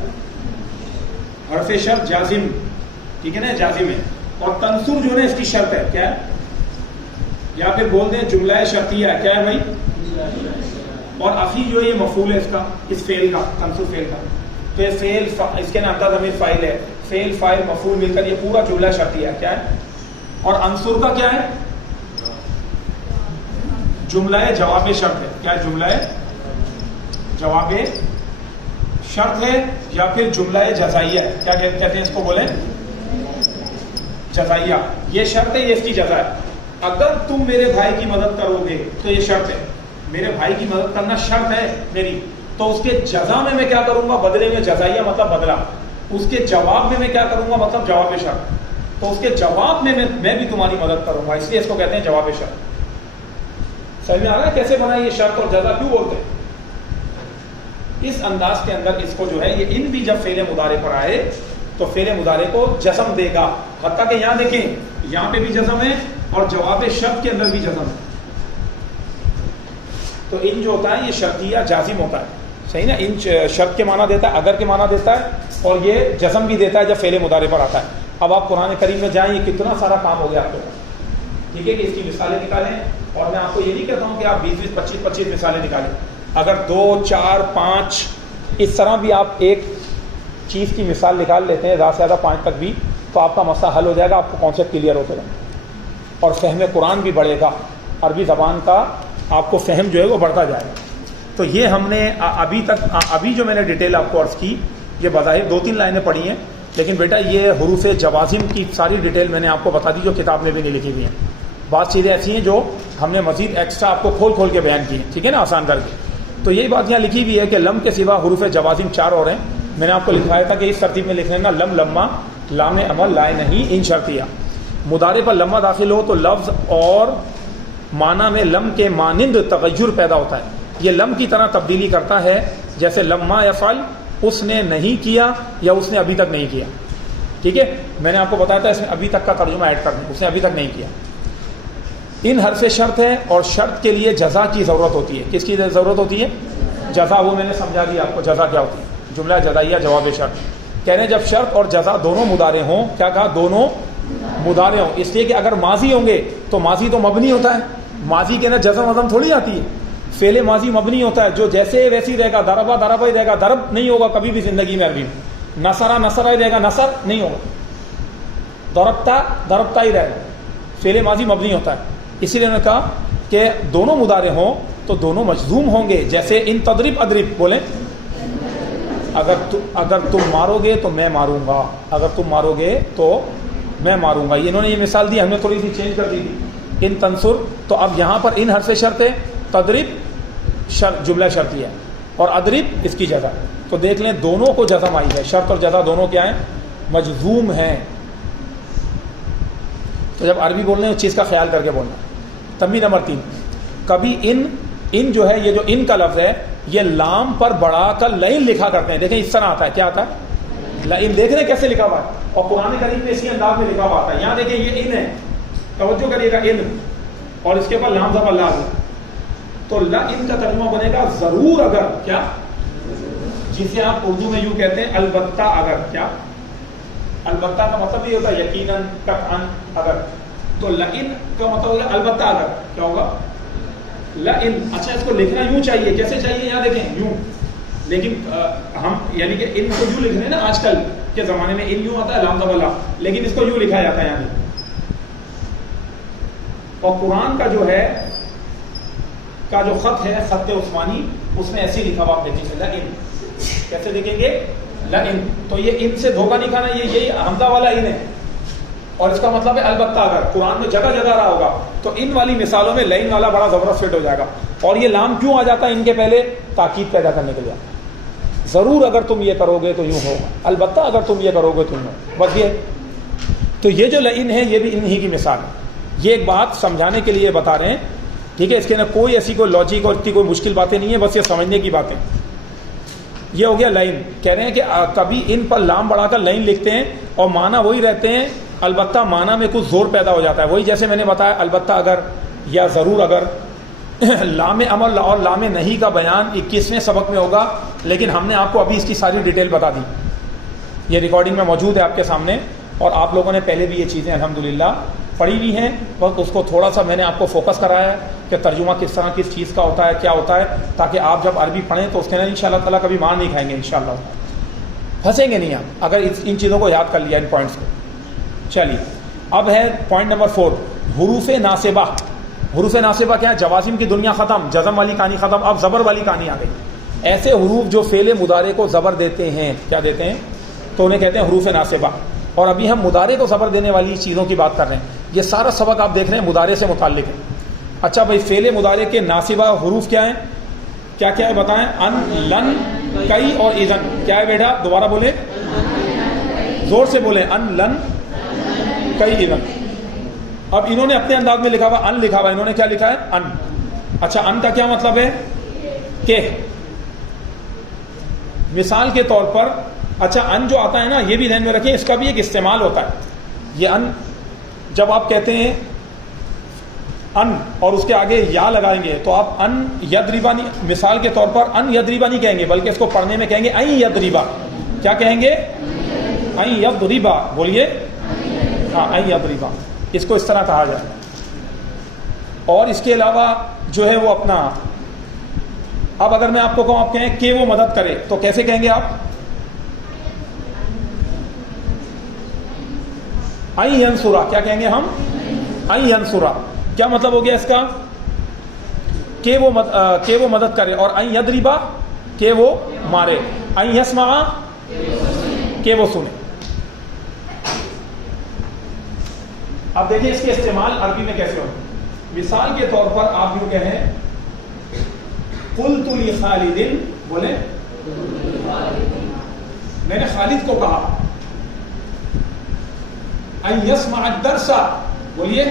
حرف شرط جازم، ٹھیک ہے نا، جازم ہے. اور تنصر جو ہے اس کی شرط ہے. کیا ہے؟ یا پھر بول دیں جملہ شرطیہ ہے. کیا ہے بھائی؟ اور اخی جو ہے یہ مفعول ہے اس کا، اس فعل کا، تنصر فعل کا. تو یہ فعل، اس کے نام کا ضمیر فاعل ہے. فعل فاعل مفعول مل کر یہ پورا جملہ شرطیہ ہے. کیا ہے؟ اور انصر کا کیا ہے؟ جملہ جواب شرط ہے. کیا ہے؟ جملہ جواب شرط ہے یا پھر جملہ جزائیہ ہے. کیا کہتے ہیں اس کو؟ بولیں جزائیہ. یہ شرط ہے، یہ اس کی جزا ہے. اگر تم میرے بھائی کی مدد کرو گے تو یہ شرط ہے. میرے بھائی کی مدد کرنا شرط ہے میری، تو اس کے جزا میں کیا کروں گا؟ بدلے میں. جزائیہ مطلب بدلہ. اس کے جواب میں کیا کروں گا؟ مطلب جواب شرط. تو اس کے جواب میں بھی تمہاری مدد کروں گا، اس لیے اس کو کہتے ہیں جواب شرط. سمجھ میں آ رہا ہے کیسے بنا یہ شرط اور جزا کیوں بولتے ہیں؟ اس انداز کے اندر اس کو جو ہے یہ ان بھی جب فعل مضارع پر آئے تو فعل مضارع کو جزم دے گا. حتیٰ کہ یہاں دیکھیں، یہاں پہ بھی جزم ہے اور جواب شرط کے اندر بھی جزم ہے. تو ان جو ہوتا ہے یہ شرطیہ جازم ہوتا ہے. صحیح نا؟ ان شرط کے معنی دیتا ہے، اگر کے معنی دیتا ہے، اور یہ جزم بھی دیتا ہے جب فعل مضارع پر آتا ہے. اب آپ قرآن کریم میں جائیں، یہ کتنا سارا کام ہو گیا آپ کو. ٹھیک ہے کہ اس کی مثالیں نکالیں. اور میں آپ کو یہ نہیں کہتا ہوں کہ آپ 20 25 مثالیں نکالیں. اگر 2 4 5 اس طرح بھی آپ ایک چیز کی مثال نکال لیتے ہیں، زیادہ سے زیادہ 5 تک بھی، تو آپ کا مسئلہ حل ہو جائے گا. آپ کو کانسیپٹ کلیئر ہوتے رہے اور فہم قرآن بھی بڑھے گا. عربی زبان کا آپ کو فہم جو ہے وہ بڑھتا جائے گا. تو یہ ہم نے ابھی جو میں نے ڈیٹیل آپ کو عرض کی، یہ بظاہر 2-3 لائنیں پڑھی ہیں، لیکن بیٹا یہ حروف جوازم کی ساری ڈیٹیل میں نے آپ کو بتا دی جو کتاب میں بھی نہیں لکھی ہوئی ہیں. بعض چیزیں ایسی ہیں جو ہم نے مزید ایکسٹرا آپ کو کھول کے بیان کی ہیں. ٹھیک ہے نا، آسان کر کے. تو یہی بات یہاں لکھی ہوئی ہے کہ لم کے سوا حروف جوازم 4 اور ہیں. میں نے آپ کو لکھوایا تھا کہ اس ترتیب میں لکھ لینا: لم لما، لام عمل، لائے نہیں، ان شرطیہ. مضارع پر لما داخل ہو تو لفظ اور معنی میں لم کے مانند تغیر پیدا ہوتا ہے. یہ لم کی طرح تبدیلی کرتا ہے، جیسے لما یفعل، اس نے نہیں کیا یا اس نے ابھی تک نہیں کیا. ٹھیک ہے، میں نے آپ کو بتایا تھا اس میں ابھی تک کا ترجمہ ایڈ کر دیں، اس نے ابھی تک نہیں کیا. ان حرف شرط ہے اور شرط کے لیے جزا کی ضرورت ہوتی ہے. کس کی ضرورت ہوتی ہے؟ جزا. وہ میں نے سمجھا دیا آپ کو جزا کیا ہوتی ہے. جملہ جزائیہ جواب شرط. کہہ رہے ہیں جب شرط اور جزا دونوں مضارع ہوں. کیا کہا؟ دونوں مضارع ہوں. اس لیے کہ اگر ماضی ہوں گے تو ماضی تو مبنی ہوتا ہے. ماضی کے اندر جزم وزم تھوڑی آتی ہے. فعل ماضی مبنی ہوتا ہے، جو جیسے ویسی رہے گا. ضربہ ضربہ ہی رہے گا، ضرب نہیں ہوگا کبھی بھی زندگی میں عربی میں. نصرہ نصرہ ہی رہے گا، نصر نہیں ہوگا. ضربتا ضربتا ہی رہے گا. فعل ماضی مبنی ہوتا ہے. اسی لیے انہوں نے کہا کہ دونوں مضارع ہوں تو دونوں مجزوم ہوں گے. جیسے ان تضرب ادرب، بولیں اگر تم مارو گے تو میں ماروں گا. اگر تم مارو گے تو میں ماروں گا. انہوں نے یہ مثال دی، ہم نے تھوڑی سی چینج کر دی تھی. ان تنصر، تو اب یہاں پر ان حرف شرط ہے. تضرب جملہ شرطی ہے اور ادرب اس کی جزا. تو دیکھ لیں دونوں کو جزم آئی ہے. شرط اور جزا دونوں کیا ہیں؟ مجزوم ہیں. تو جب عربی بولنے اس چیز کا خیال کر کے بولنا. تنبیہ نمبر 3، کبھی ان جو ہے، یہ جو ان کا لفظ ہے، یہ لام پر بڑھا کر لئن لکھا کرتے ہیں. دیکھیں اس طرح آتا ہے. کیا آتا ہے؟ لئن. دیکھ رہے ہیں کیسے لکھا ہوا ہے، اور قرآن کریم میں اسی انداز میں لکھا ہوا آتا ہے. یہاں دیکھیں یہ ان ہے، توجہ کریے گا، ان، اور اس کے بعد لام زبر لا. تو ان کا ترجمہ بنے گا ضرور اگر. کیا؟ جسے آپ اردو میں یوں کہتے ہیں البتہ اگر. کیا؟ البتہ کا مطلب یہ ہوتا ہے یقیناً، قطعاً، اگر. تو لئن کا مطلب ہوگا البتہ اگر. کیا ہوگا؟ لئن. اچھا، اس کو لکھنا یوں چاہیے. کیسے چاہیے؟ یہاں دیکھیں یوں. لیکن ہم یعنی کہ ان کو یوں لکھ رہے ہیں نا آج کل، کے زمانے میں ان یوں آتا ہے لام زبر لا، لیکن اس کو یوں لکھا جاتا ہے یعنی. اور قرآن کا جو ہے کا جو خط ہے خط عثمانی، اس میں ایسے ہی لکھا ہوا آپ دیکھیں گے لئن. کیسے دیکھیں گے؟ لئن. تو یہ ان سے دھوکہ نہیں کھانا، یہ یہی حمزہ والا ان ہے، اور اس کا مطلب ہے البتہ اگر. قرآن میں جگہ جگہ رہا ہوگا تو ان والی مثالوں میں لئن والا بڑا زبردست فٹ ہو جائے گا. اور یہ لام کیوں آ جاتا ہے ان کے پہلے؟ تاکید پیدا کرنے کے لیے. ضرور اگر تم یہ کرو گے تو یوں ہوگا، البتہ اگر تم یہ کرو گے تو یوں ہوگا، بس یہ. تو یہ جو لئن ہے یہ بھی انہی کی مثال ہے. یہ ایک بات سمجھانے کے لیے بتا رہے ہیں، ٹھیک ہے؟ اس کے اندر کوئی ایسی کوئی لاجک اور اتنی کوئی مشکل باتیں نہیں ہیں، بس یہ سمجھنے کی باتیں. یہ ہو گیا لائن. کہہ رہے ہیں کہ کبھی ان پر لام بڑھا کر لائن لکھتے ہیں اور معنی وہی رہتے ہیں، البتہ معنی میں کچھ زور پیدا ہو جاتا ہے. وہی جیسے میں نے بتایا البتہ اگر یا ضرور اگر. لام امر اور لام نہیں کا بیان 21ویں سبق میں ہوگا، لیکن ہم نے آپ کو ابھی اس کی ساری ڈیٹیل بتا دی. یہ ریکارڈنگ میں موجود ہے آپ کے سامنے، اور آپ لوگوں نے پہلے بھی یہ چیزیں الحمدللہ پڑھی ہوئی ہیں. بس اس کو تھوڑا سا میں نے آپ کو فوکس کرایا ہے کہ ترجمہ کس طرح کس چیز کا ہوتا ہے، کیا ہوتا ہے، تاکہ آپ جب عربی پڑھیں تو اس کے اندر انشاءاللہ تعالیٰ کبھی مار نہیں کھائیں گے، انشاءاللہ پھنسیں گے نہیں آپ اگر ان چیزوں کو یاد کر لیا، ان پوائنٹس کو. چلیے اب ہے پوائنٹ نمبر 4، حروف ناصبہ. حروف ناصبہ کیا ہے؟ جوازم کی دنیا ختم، جزم والی کہانی ختم، اب زبر والی کہانی آ گئی. ایسے حروف جو فعل مضارع کو زبر دیتے ہیں، کیا دیتے ہیں؟ تو انہیں کہتے ہیں حروف ناصبہ. اور ابھی ہم مضارع کو زبر دینے والی چیزوں کی بات کر رہے ہیں. یہ سارا سبق آپ دیکھ رہے ہیں مضارع سے متعلق ہے. اچھا بھائی، فعل مضارع کے ناصبہ حروف کیا ہیں؟ کیا کیا ہے بتائیں؟ ان، لن، کئی اور اذن. کیا ہے بیٹا؟ دوبارہ بولیں، زور سے بولیں. ان، لن، کئی، اذن. اب انہوں نے اپنے انداز میں لکھا ہوا ان لکھا ہوا، انہوں نے کیا لکھا ہے؟ ان. اچھا ان کا کیا مطلب ہے؟ کہ مثال کے طور پر، اچھا ان جو آتا ہے نا، یہ بھی ذہن میں رکھیں، اس کا بھی ایک استعمال ہوتا ہے. یہ ان جب آپ کہتے ہیں ان اور اس کے آگے یا لگائیں گے تو آپ ان یضربا نہیں، مثال کے طور پر ان یضربا نہیں کہیں گے، بلکہ اس کو پڑھنے میں کہیں گے این یضربا. کیا کہیں گے؟ این یضربا. بولیے. ہاں این یضربا، اس کو اس طرح کہا جائے. اور اس کے علاوہ جو ہے وہ اپنا، اب اگر میں آپ کو کہوں، آپ کہیں کہ وہ مدد کرے، تو کیسے کہیں گے آپ؟ این ینصرا. کیا کہیں گے ہم؟ این ینصرا. کیا مطلب ہو گیا اس کا؟ کہ وہ مدد کرے. اور این یضربا کہ وہ مارے. این یسمع کہ وہ سنے. اب دیکھیں اس کے استعمال عربی میں کیسے ہوتے ہیں. مثال کے طور پر آپ یوں کہیں قلت لخالد، بولے میں نے خالد کو کہا. ان یسمع الدرس، بولیے.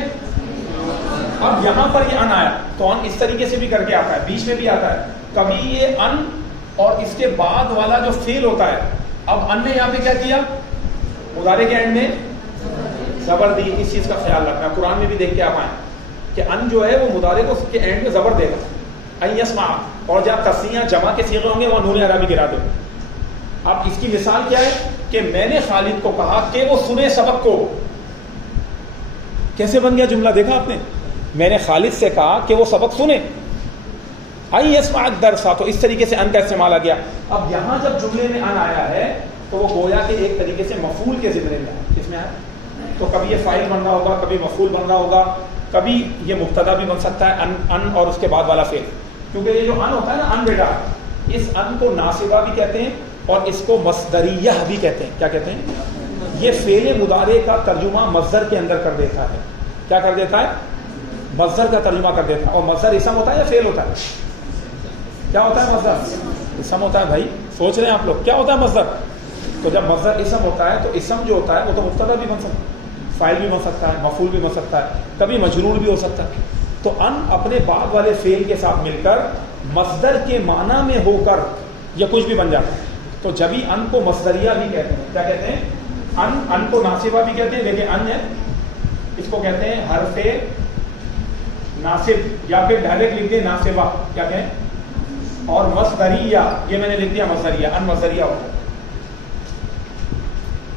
اب یہاں پر یہ ان آیا تو ان اس طریقے سے بھی کر کے آتا ہے، بیچ میں بھی آتا ہے. کبھی یہ ان اور اس کے بعد والا جو فعل ہوتا ہے، اب ان نے یہاں پہ کیا کیا؟ مضارع کے اینڈ میں زبر دی. اس چیز کا خیال رکھنا، قرآن میں بھی دیکھ کے آپ آئیں کہ ان جو ہے وہ مضارع کو اس کے اینڈ میں زبر دے گا. ان یسمع. اور جب تسنیہ جمع کے صیغے ہوں گے وہ نون عربی گرا دو. اب اس کی مثال کیا ہے کہ میں نے خالد کو کہا کہ وہ سنے سبق کو. کیسے بن گیا جملہ؟ دیکھا آپ نے؟ میں نے خالد سے کہا کہ وہ سبق سنے. ان یسمع الدرس. تو اس طریقے سے ان کا استعمال آ گیا. اب یہاں جب جملے میں ان آیا ہے تو وہ گویا کہ ایک طریقے سے مفعول کے ذمرے میں ہے. اس میں آیا تو کبھی یہ فاعل بن رہا ہوگا، کبھی مفعول بن رہا ہوگا، کبھی یہ مبتدا بھی بن سکتا ہے ان اور اس کے بعد والا فعل. کیونکہ یہ جو ان ہوتا ہے نا، ان بیٹا، اس ان کو ناصبہ بھی کہتے ہیں اور اس کو مصدریہ بھی کہتے ہیں. کیا کہتے ہیں؟ یہ فعل مضارع کا ترجمہ مصدر کے اندر کر دیتا ہے. کیا کر دیتا ہے؟ مصدر کا ترجمہ کر دیتا ہے. اور مصدر اسم ہوتا ہے یا فعل ہوتا ہے؟ کیا ہوتا ہے مصدر؟ اسم ہوتا ہے. بھائی سوچ رہے ہیں آپ لوگ کیا ہوتا ہے مصدر؟ تو جب مصدر اسم ہوتا ہے تو اسم جو ہوتا ہے وہ تو مبتدا بھی بن سکتا ہے، فاعل بھی بن سکتا ہے، مفعول بھی بن سکتا ہے، کبھی مجرور بھی ہو سکتا ہے. تو ان اپنے بعد والے فعل کے ساتھ مل کر مصدر کے معنی میں ہو کر یہ کچھ بھی بن جاتا ہے. تو جبھی ان کو مصدریہ بھی کہتے ہیں. کیا کہتے ہیں؟ ان کو ناصبہ بھی کہتے ہیں. دیکھیں ان ہے، اس کو کہتے ہیں حرف ناصب، یا پھر ڈائریکٹ لکھ دیں ناصبہ. کیا کہیں؟ اور مصدریہ، یہ میں نے لکھ دیا مصدریہ. ان مصدریہ ہوتا ہے.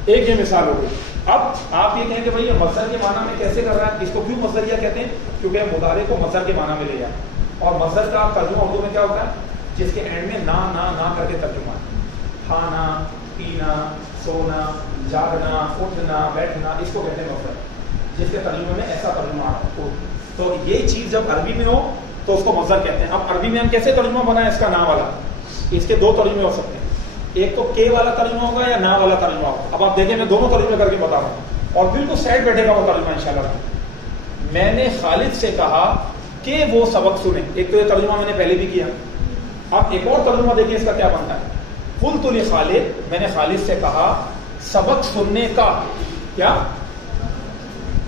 ایک یہ مثال ہو گئی. اب آپ یہ کہیں کہ بھائی یہ مصدر کے معنی میں کیسے کر رہا ہے؟ اس کو کیوں مصدریہ کہتے ہیں؟ کیونکہ مضارع کو مصدر کے معنی میں لے جائے. اور مصدر کا ترجمہ اردو میں کیا ہوتا ہے؟ جس کے اینڈ میں نا نا نا کر کے ترجمہ ہے. کھانا، پینا، سونا، جاگنا، اٹھنا، بیٹھنا، اس کو کہتے ہیں مصدر، جس کے ترجمے میں ایسا ترجمہ آ رہا ہو. تو یہ چیز جب عربی میں ہو تو اس کو مصدر کہتے ہیں. اب عربی میں ہم کیسے ترجمہ بنائیں اس کا نا والا؟ اس کے دو ترجمے ہو سکتے ہیں، ایک تو کے والا ترجمہ ہوگا یا نا والا ترجمہ ہوگا. اب آپ دیکھیں میں دونوں ترجمے کر کے بتا رہا ہوں اور بالکل سیٹ بیٹھے گا وہ ترجمہ انشاءاللہ. میں نے خالد سے کہا کہ وہ سبق سنیں. ایک تو یہ ترجمہ میں نے پہلے بھی کیا. اب ایک اور ترجمہ دیکھیں اس کا کیا بنتا ہے. قلت لخالد، میں نے خالد سے کہا سبق سننے کا. کیا؟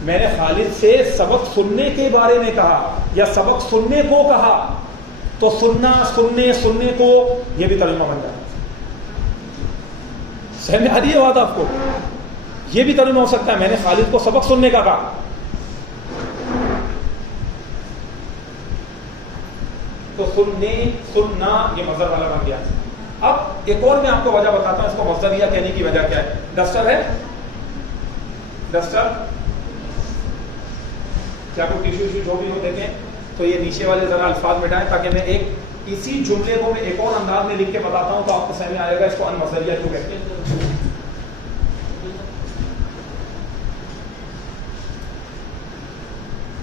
میں نے خالد سے سبق سننے کے بارے میں کہا یا سبق سننے کو کہا. تو سننا، سننے، سننے کو، یہ بھی ترجمہ بن جاتا ہے. سمجھ میں آ رہی ہے بات آپ کو؟ یہ بھی ترجمہ ہو سکتا ہے میں نے خالد کو سبق سننے کا کہا. تو سننے، سننا، یہ مصدر والا بن گیا. اب ایک اور میں آپ کو وجہ بتاتا ہوں اس کو مصدریہ کہنے کی وجہ کیا ہے. ڈسٹر ہے؟ ڈسٹر کیا کوئی ٹیشو ایشو جو بھی ہو دیکھیں تو یہ نیچے والے ذرا الفاظ مٹائیں تاکہ میں ایک اسی جملے کو میں ایک اور انداز میں لکھ کے بتاتا ہوں تو آپ کو سمجھ میں آئے گا اس کو مصدریہ کیوں کہتے ہیں.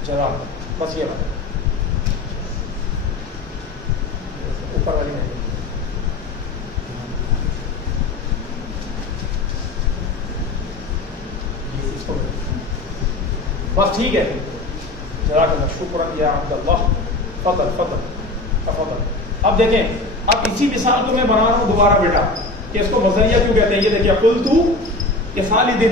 جواب بس یہ بات اوپر والی نہیں. بس ٹھیک ہے. جزاک اللہ، شکر یا عبداللہ. فضل فضل فضل. اب دیکھیں، اب اسی مثال کو میں بنا رہا ہوں دوبارہ بیٹا کہ اس کو مصدریہ کیوں کہتے ہیں. یہ دیکھیے قلت لخالد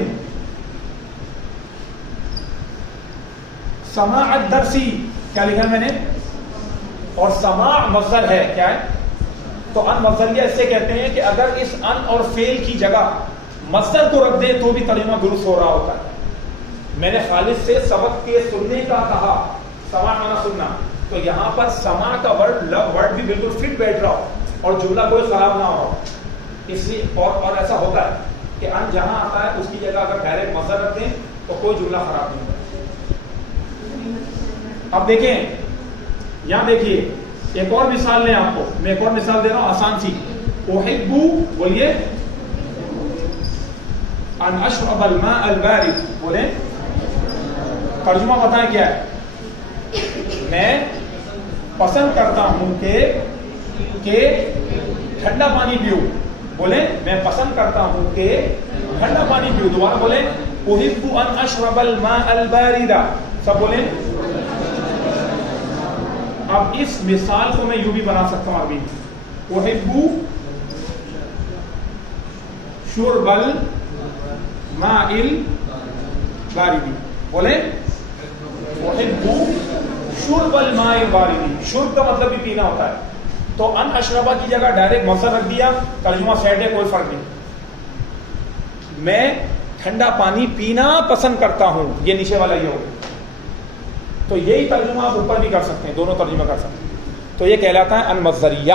سماع الدرسی، کیا لکھا ہے میں نے؟ اور سماع مصدر ہے. کیا ہے؟ تو ان مصدریہ اس سے کہتے ہیں کہ اگر اس ان اور فعل کی جگہ مصدر کو رکھ دیں تو بھی ترجمہ درست ہو رہا ہوتا ہے. میں نے خالد سے سبق کے سننے کا کہا، سماع مانا سننا، تو یہاں پر سماع کا ورڈ بھی بالکل فٹ بیٹھ رہا ہو اور جملہ کوئی خراب نہ ہو. اس لیے اور ایسا ہوتا ہے کہ ان جہاں آتا ہے اس کی جگہ اگر ڈائریکٹ مصدر رکھ دیں تو کوئی جملہ خراب نہیں ہوتا. اب دیکھیں یہاں دیکھیے ایک اور مثال لیں آپ کو. میں ایک اور مثال دے رہا ہوں آسان سی. احب، بولیے، ان اشرب الماء البارد. بولیں، ترجمہ بتائیں کیا ہے. میں پسند کرتا ہوں کہ ٹھنڈا پانی پیوں. بولیں، میں پسند کرتا ہوں کہ ٹھنڈا پانی پیوں. دوبارہ بولیں، احب ان اشرب الماء البارد. سب بولیں. اب اس مثال کو میں یوں بھی بنا سکتا ہوں عربی میں. احب شرب الماء البارد. بولیں، احب شرب الماء البارد. شرب کا مطلب بھی پینا ہوتا ہے. تو ان اشربا کی جگہ ڈائریکٹ مصدر رکھ دیا، ترجمہ سیٹ ہے، کوئی فرق نہیں. میں ٹھنڈا پانی پینا پسند کرتا ہوں، یہ نیچے والا یہ ہوگا. تو یہی ترجمہ آپ اوپر بھی کر سکتے ہیں، دونوں ترجمہ کر سکتے ہیں. تو یہ کہلاتا ہے ان مصدریہ.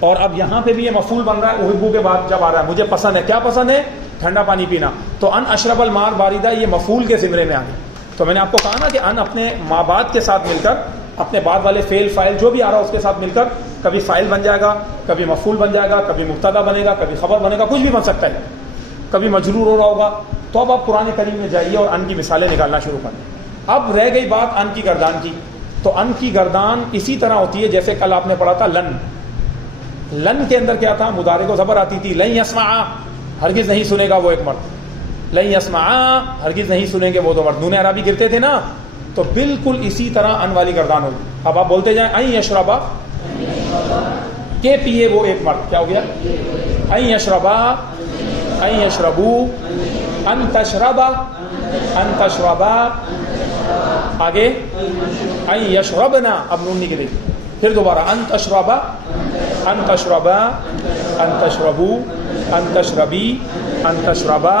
اور اب یہاں پہ بھی یہ مفعول بن رہا ہے. احبو کے بعد جب آ رہا ہے مجھے پسند ہے، کیا پسند ہے؟ ٹھنڈا پانی پینا. تو ان اشرب الماء الباردہ یہ مفعول کے زمرے میں آ گیا. تو میں نے آپ کو کہا نا کہ ان اپنے ما بعد کے ساتھ مل کر، اپنے بعد والے فعل فاعل جو بھی آ رہا ہے اس کے ساتھ مل کر کبھی فاعل بن جائے گا، کبھی مفعول بن جائے گا، کبھی مبتدا بنے گا، کبھی خبر بنے گا، کچھ بھی بن سکتا ہے، کبھی مجرور ہو رہا ہوگا. تو اب آپ قرآن کریم میں جائیے اور ان کی مثالیں نکالنا شروع کر دیں. اب رہ گئی بات ان کی گردان کی. تو ان کی گردان اسی طرح ہوتی ہے جیسے کل آپ نے پڑھا تھا لن. لن کے اندر کیا تھا؟ مضارع کو زبر آتی تھی. لن یسمع، ہرگز نہیں سنے گا وہ ایک مرد. لن یسمع، ہرگز نہیں سنیں گے وہ دو مرد. نون عربی گرتے تھے نا، تو بالکل اسی طرح ان والی گردان ہوگی. اب آپ بولتے جائیں این یشربا، کہ پیے وہ ایک مرد. کیا ہو گیا؟ این یشربا، این یشربو، ان تشربا، ان تشربا. آگے ان یشربنا، اب نون نہیں گرے. پھر دوبارہ ان تشربا، ان تشربا، ان تشربو، ان تشربی، ان تشربا،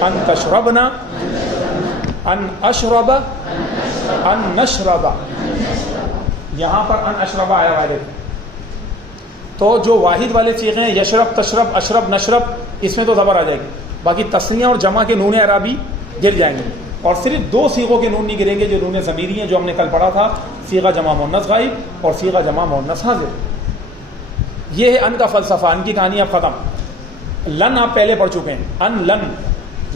ان تشربنا، ان اشربا، ان نشربا. یہاں پر ان اشربا آیا والے. تو جو واحد والے صیغے ہیں یشرب، تشرب، اشرب، نشرب، اس میں تو زبر آ جائے گی. باقی تثنیہ اور جمع کے نون اعرابی گر جائیں گے. اور صرف دو صیغوں کے نون نہیں گریں گے جو نون ضمیری ہیں، جو ہم نے کل پڑھا تھا، صیغہ جمع مؤنث غائب اور صیغہ جمع مؤنث حاضر. یہ ہے ان کا فلسفہ. ان کی کہانی اب ختم. لن آپ پہلے پڑھ چکے ہیں، ان لن،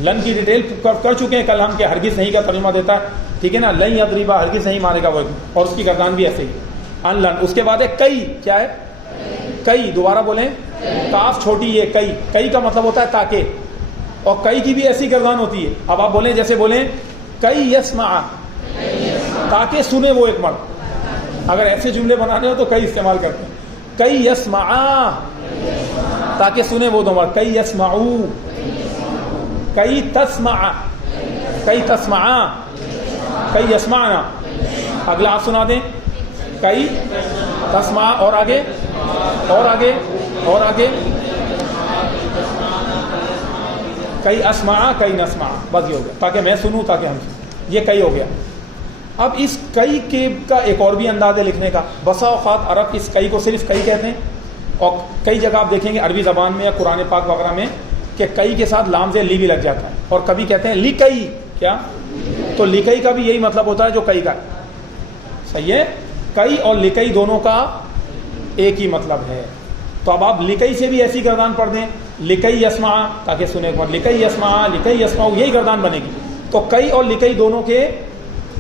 لن کی ڈیٹیل کر چکے ہیں کل ہم، کہ ہرگز نہیں کا ترجمہ دیتا ہے، ٹھیک ہے نا، لن یضربا ہرگز نہیں مارے گا وہ، اور اس کی گردان بھی ایسے ہی ان لن۔ اس کے بعد ہے کئی، کیا ہے؟ کئی، دوبارہ بولیں، کاف چھوٹی ہے، کئی، کئی کا مطلب ہوتا ہے تاکہ، اور کئی کی بھی ایسی گردان ہوتی ہے۔ اب آپ بولیں، جیسے بولیں کئی یسمع، تاکہ سنے وہ ایک مرد، اگر ایسے جملے بنانے ہو تو کئی استعمال کرتے ہیں، کئی یسمع، تاکہ سنے وہ دو مرد، کئی یسمعو، کئی تسمع، کئی تسمع، کئی یسمعنا۔ اگلا آپ سنا دیں، کئی تسمع، اور آگے اور آگے اور آگے، کئی اسمع، کئی نسمع، بس یہ ہو گیا، تاکہ میں سنوں، تاکہ ہم سنیں، یہ کئی ہو گیا۔ اب اس کئی کے کا ایک اور بھی انداز ہے لکھنے کا، بسا اوقات عرب اس کئی کو صرف کئی کہتے ہیں، اور کئی جگہ آپ دیکھیں گے عربی زبان میں یا قرآن پاک وغیرہ میں کہ کئی کے ساتھ لام سے لی بھی لگ جاتا ہے، اور کبھی کہتے ہیں لکئی، کیا؟ تو لکئی کا بھی یہی مطلب ہوتا ہے جو کئی کا ہے، صحیح ہے؟ کئی اور لکئی دونوں کا ایک ہی مطلب ہے۔ تو اب آپ لکئی سے بھی ایسی گردان پڑھ دیں، لکئی یسمع، تاکہ سنے، لکئی یسمع، لکئی یسمع، یہی گردان بنے گی۔ تو کئی اور لکئی دونوں کے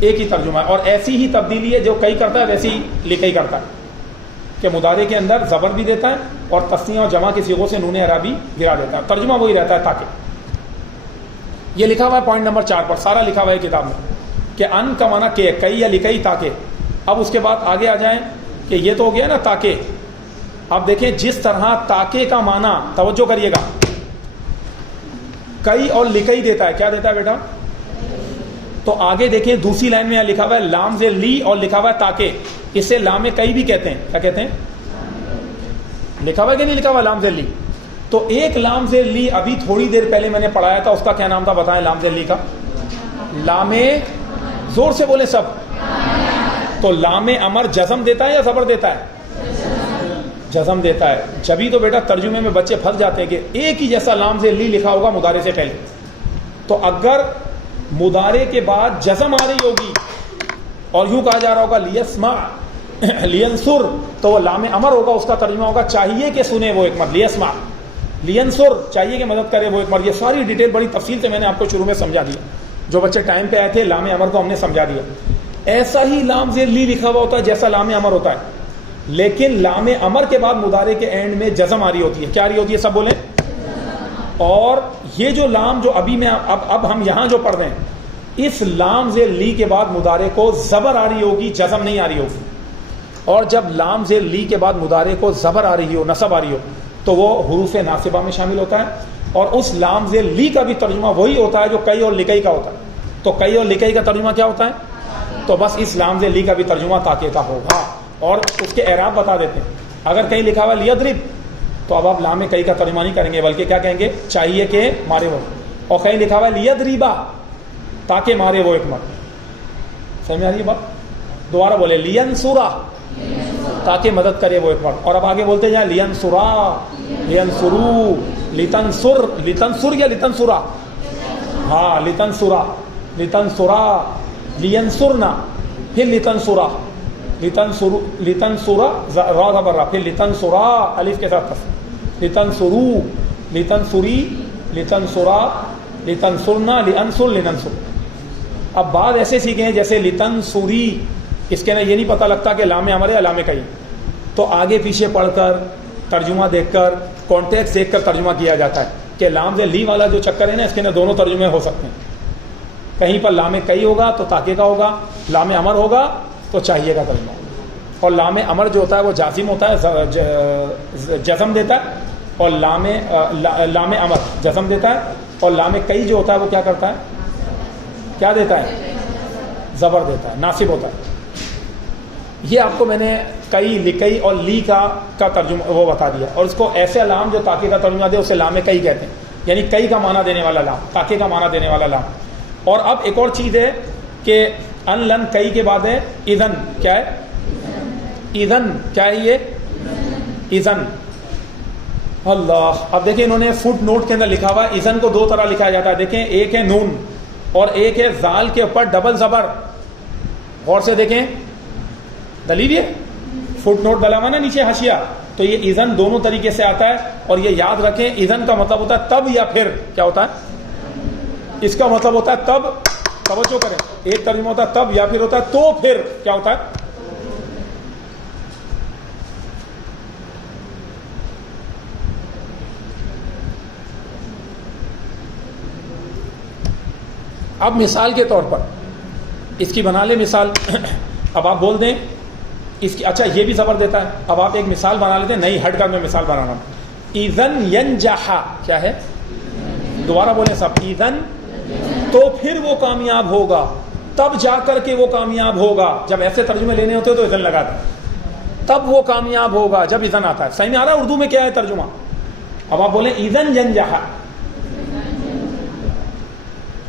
ایک ہی ترجمہ ہے، اور ایسی ہی تبدیلی ہے، جو کئی کرتا ہے ویسی لکئی کرتا ہے، کہ مضارع کے اندر زبر بھی دیتا ہے اور تثنیہ اور جمع کے صیغوں سے نون اعرابی گرا دیتا ہے، ترجمہ وہی رہتا ہے تاکہ۔ یہ لکھا ہوا ہے پوائنٹ نمبر 4 پر، سارا لکھا ہوا ہے کتاب میں، کہ ان کا معنی کہ کئی یا لکئی تاکہ۔ اب اس کے بعد آگے آ جائیں کہ یہ تو ہو گیا نا تاکہ۔ اب دیکھیں جس طرح تاکہ کا معنی، توجہ کریے گا، کئی اور لکئی دیتا ہے، کیا دیتا ہے بیٹا؟ تو آگے دیکھیں دوسری لائن میں لکھا ہوا ہے لام سے لی، اور لکھا ہوا ہے تاکہ، اسے لام کئی بھی کہتے ہیں، کیا کہتے ہیں؟ لکھا ہوا ہے کہ نہیں لکھا ہوا لام سے لی؟ تو ایک لام سے لی ابھی تھوڑی دیر پہلے میں نے پڑھایا تھا، اس کا کیا نام تھا بتائیں؟ لام سے لی کا لام، زور سے بولیں سب۔ تو لام امر جزم دیتا ہے یا زبر دیتا ہے؟ جزم دیتا ہے۔ جبھی تو بیٹا ترجمے میں بچے پھنس جاتے ہیں کہ ایک ہی جیسا لام سے لی لکھا ہوگا مضارع سے پہلے، تو اگر مضارع کے بعد جزم آ رہی ہوگی اور یوں کہا جا رہا ہوگا لیسمع لینصر، تو وہ لام امر ہوگا، اس کا ترجمہ ہوگا چاہیے کہ سنے وہ ایک مرد، لیسمع لینصر، چاہیے کہ مدد کرے وہ ایک مرد۔ یہ ساری ڈیٹیل بڑی تفصیل سے میں نے آپ کو شروع میں سمجھا دیا، جو بچے ٹائم پہ آئے تھے لام امر کو ہم نے سمجھا دیا۔ ایسا ہی لام سے لی لکھا ہوا ہوتا ہے جیسا لام امر ہوتا ہے، لیکن لام امر کے بعد مضارع کے اینڈ میں جزم آ رہی ہوتی ہے، کیا آ رہی ہوتی ہے؟ سب بولیں۔ اور یہ جو لام جو ابھی میں اب ہم یہاں جو پڑھ رہے ہیں، اس لام سے لی کے بعد مضارع کو زبر آ رہی ہوگی، جزم نہیں آ رہی ہوگی۔ اور جب لام سے لی کے بعد مضارع کو زبر آ رہی ہو، نصب آ رہی ہو، تو وہ حروف ناصبہ میں شامل ہوتا ہے، اور اس لام سے لی کا بھی ترجمہ وہی ہوتا ہے جو کئی اور لکئی کا ہوتا ہے۔ تو کئی اور لکئی کا ترجمہ کیا ہوتا ہے؟ تو بس اس لام سے لی کا بھی ترجمہ تاکہ کا ہوگا، اور اس کے اعراب بتا دیتے ہیں۔ اگر کہیں لکھا ہوا لیضرب، تو اب آپ لام کئی کا ترجمہ نہیں کریں گے، بلکہ کیا کہیں گے؟ چاہیے کہ مارے وہ۔ اور کہیں لکھا ہوا لیضربا، تاکہ مارے وہ ایک مرد۔ سمجھ میں آ رہی ہے بات؟ دوبارہ بولے، لینصرا، تاکہ مدد کرے وہ ایک مرد۔ اور اب آگے بولتے جائیں، لینصرا، لینصرو، لتنصر، لتنصر یا لتنصرا؟ ہاں لتنصرا، لتنصرا، لینصرنا، پھر لتنصرا، لتنصرا را زبر را، پھر لتنصرا الف کے ساتھ کسر، لتنصرو، لتنصری، لتنصرا، لتنصرنا، لانصر، لننصر۔ اب بعض ایسے سیکھے ہیں جیسے لتنصری، اس کے اندر یہ نہیں پتہ لگتا کہ لام امر ہے لام کئی، تو آگے پیچھے پڑھ کر ترجمہ دیکھ کر کانٹیکسٹ دیکھ کر ترجمہ کیا جاتا ہے کہ لام سے لی والا جو چکر ہے نا، اس کے اندر دونوں ترجمے ہو سکتے ہیں۔ کہیں پر لام کئی ہوگا تو تاکہ کا ہوگا، لام امر ہوگا تو چاہیے کا ترجمہ ہوگا۔ اور لام امر جو ہوتا ہے وہ جازم ہوتا ہے، جزم دیتا ہے، اور لام امر جزم دیتا ہے، اور لام کئی جو ہوتا ہے وہ کیا کرتا ہے؟ کیا دیتا ہے؟ زبر دیتا ہے، ناصب ہوتا ہے۔ یہ آپ کو میں نے کئی لکئی اور لی کا ترجمہ وہ بتا دیا، اور اس کو ایسے لام جو تاکہ کا ترجمہ دے اسے لام کئی کہتے ہیں، یعنی کئی کا معنی دینے والا لام، تاکہ کا معنی دینے والا لام۔ اور اب ایک اور چیز ہے کہ ان لن کئی کے بعد ہے اذن، کیا ہے؟ اذن کیا ہے؟ یہ اذن، اللہ۔ اب دیکھیں انہوں نے فٹ نوٹ کے اندر لکھا ہوا ہے اذن کو دو طرح لکھا جاتا ہے، دیکھیں ایک ہے نون اور ایک ہے زال کے اوپر ڈبل زبر۔ غور سے دیکھیں دلیل، یہ فٹ نوٹ ڈلا ہوا نا نیچے حاشیہ، تو یہ اذن دونوں طریقے سے آتا ہے، اور یہ یاد رکھیں اذن کا مطلب ہوتا ہے تب یا پھر. کیا ہوتا ہے؟ اس کا مطلب ہوتا ہے تب. توجہ کریں، ایک ترجمہ ہوتا ہے تب، یا پھر ہوتا ہے تو پھر. کیا ہوتا ہے؟ اب مثال کے طور پر اس کی بنا لیں مثال. اب آپ بول دیں اس کی، اچھا یہ بھی زبر دیتا ہے. اب آپ ایک مثال بنا لیتے ہیں، نہیں ہٹ کر میں مثال بنا رہا ہوں. اذن ینجح، کیا ہے؟ دوبارہ بولیں سب. اذن، تو پھر وہ کامیاب ہوگا، تب جا کر کے وہ کامیاب ہوگا. جب ایسے ترجمے لینے ہوتے تو اذن لگا دیں. تب وہ کامیاب ہوگا جب اذن آتا ہے. صحیح میں آ رہا ہے اردو میں کیا ہے ترجمہ؟ اب آپ بولیں اذن ینجح،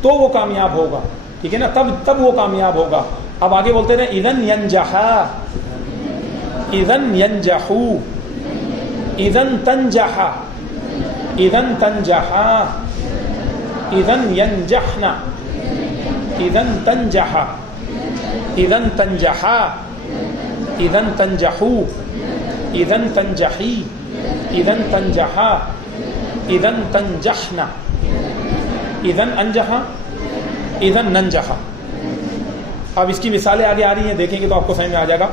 تو وہ کامیاب ہوگا. ٹھیک ہے نا، تب وہ کامیاب ہوگا. اب آگے بولتے ہیں اذن ینجح، اذن ینجحو، اذن تنجح، اذن تنجح، اذن ینجحن، اذن تنجح، اذن تنجح، اذن تنجحو، اذن تنجحی، اذن تنجح، اذن تنجحن، اذن انجحا، اذن ننجحا. اب اس کی مثالیں آگے آ رہی ہیں، دیکھیں گے تو آپ کو سمجھ میں آ جائے گا.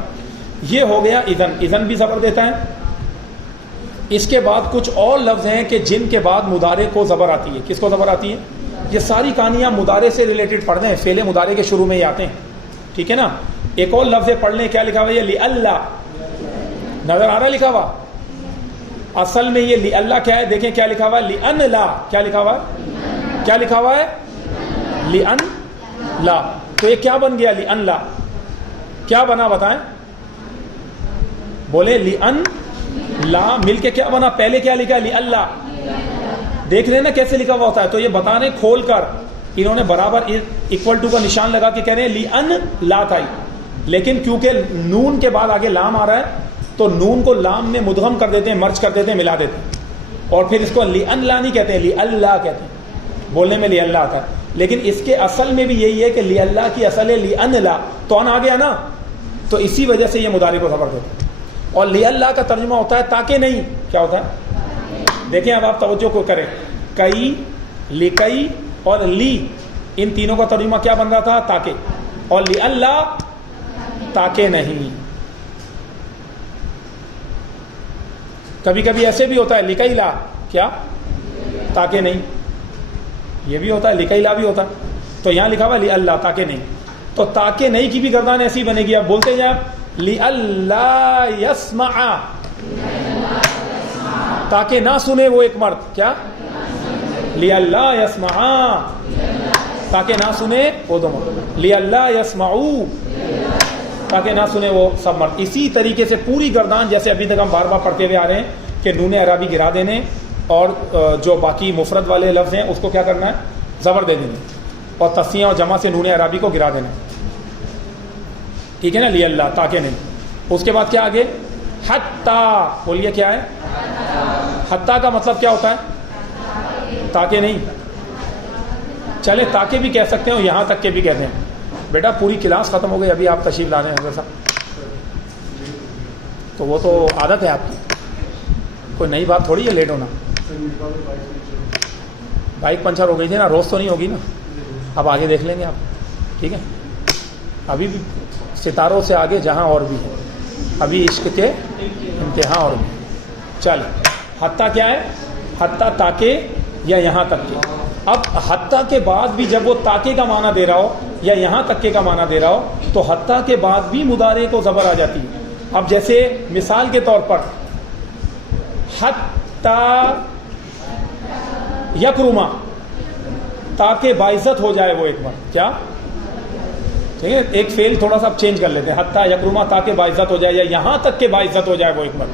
یہ ہو گیا اذن. اذن بھی زبر دیتا ہے. اس کے بعد کچھ اور لفظ ہیں کہ جن کے بعد مضارع کو زبر آتی ہے. کس کو زبر آتی ہے؟ یہ ساری کہانیاں مضارع سے ریلیٹڈ پڑھ رہے ہیں، فعل مضارع کے شروع میں ہی آتے ہیں. ٹھیک ہے نا. ایک اور لفظ پڑھ لیں، کیا لکھا ہوا ہے؟ یہ لِأَلَّا. نظر آ رہا ہے لکھا ہوا؟ اصل میں یہ لِأَلَّا کیا ہے؟ دیکھیں کیا لکھا ہوا ہے؟ لِأَنْ لَا. کیا لکھا ہوا ہے؟ کیا لکھا ہوا ہے؟ لِأَنْ لَا. تو یہ کیا بن گیا؟ لِأَنْ لَا. کیا بنا بتائیں؟ بولے لِأَنْ لَا مل کے کیا بنا؟ پہلے کیا لکھا؟ لِأَلَّا. دیکھ رہے ہیں نا کیسے لکھا ہوا ہوتا ہے. تو یہ بتا رہے کھول کر، انہوں نے برابر ایکول ٹو کا نشان لگا کے کہہ رہے ہیں لِأَنْ لَا تھا، لیکن کیونکہ نون کے بعد آگے لام آ رہا ہے تو نون کو لام میں مدغم کر دیتے ہیں، مرج کر دیتے ہیں، ملا دیتے ہیں، اور پھر اس کو لِأَنْ لَا نہیں کہتے ہیں، لِأَلَّا کہتے ہیں. بولنے میں لِأَلَّا آتا ہے، لیکن اس کے اصل میں بھی یہی ہے کہ لِأَلَّا کی اصل ہے لِأَنْ لَا. تو ان آ گیا نا، تو اسی وجہ سے یہ مضارع کو زبر دیتے ہیں. اور لِأَلَّا کا ترجمہ ہوتا ہے تاکہ نہیں. کیا ہوتا ہے؟ دیکھیں اب آپ توجہ کو کریں. کئی، لکئی اور لی، ان تینوں کا ترجمہ کیا بن رہا تھا؟ تاکہ. اور لِأَلَّا تاکہ نہیں. کبھی کبھی ایسے بھی ہوتا ہے لکئی لا، کیا؟ تاکہ نہیں. یہ بھی ہوتا ہے، لکئی لا بھی ہوتا ہے. تو یہاں لکھا ہوا لِأَلَّا تاکہ نہیں. تو تاکہ نہیں کی بھی گردان ایسی بنے گی. اب بولتے جائیں لِأَلَّا يَسْمَعَ، تاکہ نہ سنے وہ ایک مرد. کیا؟ لِأَلَّا يَسْمَعَ، تاکہ نہ سنے وہ دو مرد. لِأَلَّا يَسْمَعُوا، تاکہ نہ سنے وہ سب مرد. اسی طریقے سے پوری گردان جیسے ابھی تک ہم بار بار پڑھتے ہوئے آ رہے ہیں کہ نون اعرابی گرا دینے، اور جو باقی مفرد والے لفظ ہیں اس کو کیا کرنا ہے؟ زبر دے دینے، اور تسنیہ اور جمع سے نون اعرابی کو گرا دینا. ٹھیک ہے نا. لِأَلَّا تاکہ نہیں. اس کے بعد کیا آگے؟ حتیٰ. بولیے کیا ہے؟ حتیٰ کا مطلب کیا ہوتا ہے؟ تاکہ نہیں. چلے تاکہ بھی کہہ سکتے ہیں اور یہاں تک کے بھی کہتے ہیں. بیٹا پوری کلاس ختم ہو گئی، ابھی آپ تشریف لا رہے ہیں حضرت صاحب، تو وہ تو عادت ہے آپ کی، کوئی نئی بات تھوڑی ہے لیٹ ہونا. بائک پنچر ہو گئی تھی نا، روز تو نہیں ہوگی نا. اب آگے دیکھ لیں گے آپ. ٹھیک ہے. ابھی بھی ستاروں سے آگے جہاں اور بھی ہے، ابھی عشق کے امتحان اور بھی. چل حتیٰ کیا ہے؟ حتیٰ تاکہ یا یہاں تک کے. اب حتیٰ کے بعد بھی جب وہ تاکہ کا معنی دے رہا ہو یا یہاں تک کے کا معنی دے رہا ہو تو حتیٰ کے بعد بھی مضارع کو زبر آ جاتی ہے. اب جیسے مثال کے طور پر حتیٰ یکرما، تاکہ باعزت ہو جائے وہ ایک بار. کیا؟ ٹھیک ہے. ایک فعل تھوڑا سا چینج کر لیتے ہیں. حتیٰ یکرما تاکہ باعزت ہو جائے، یا یہاں تک کہ باعزت ہو جائے وہ ایک بار.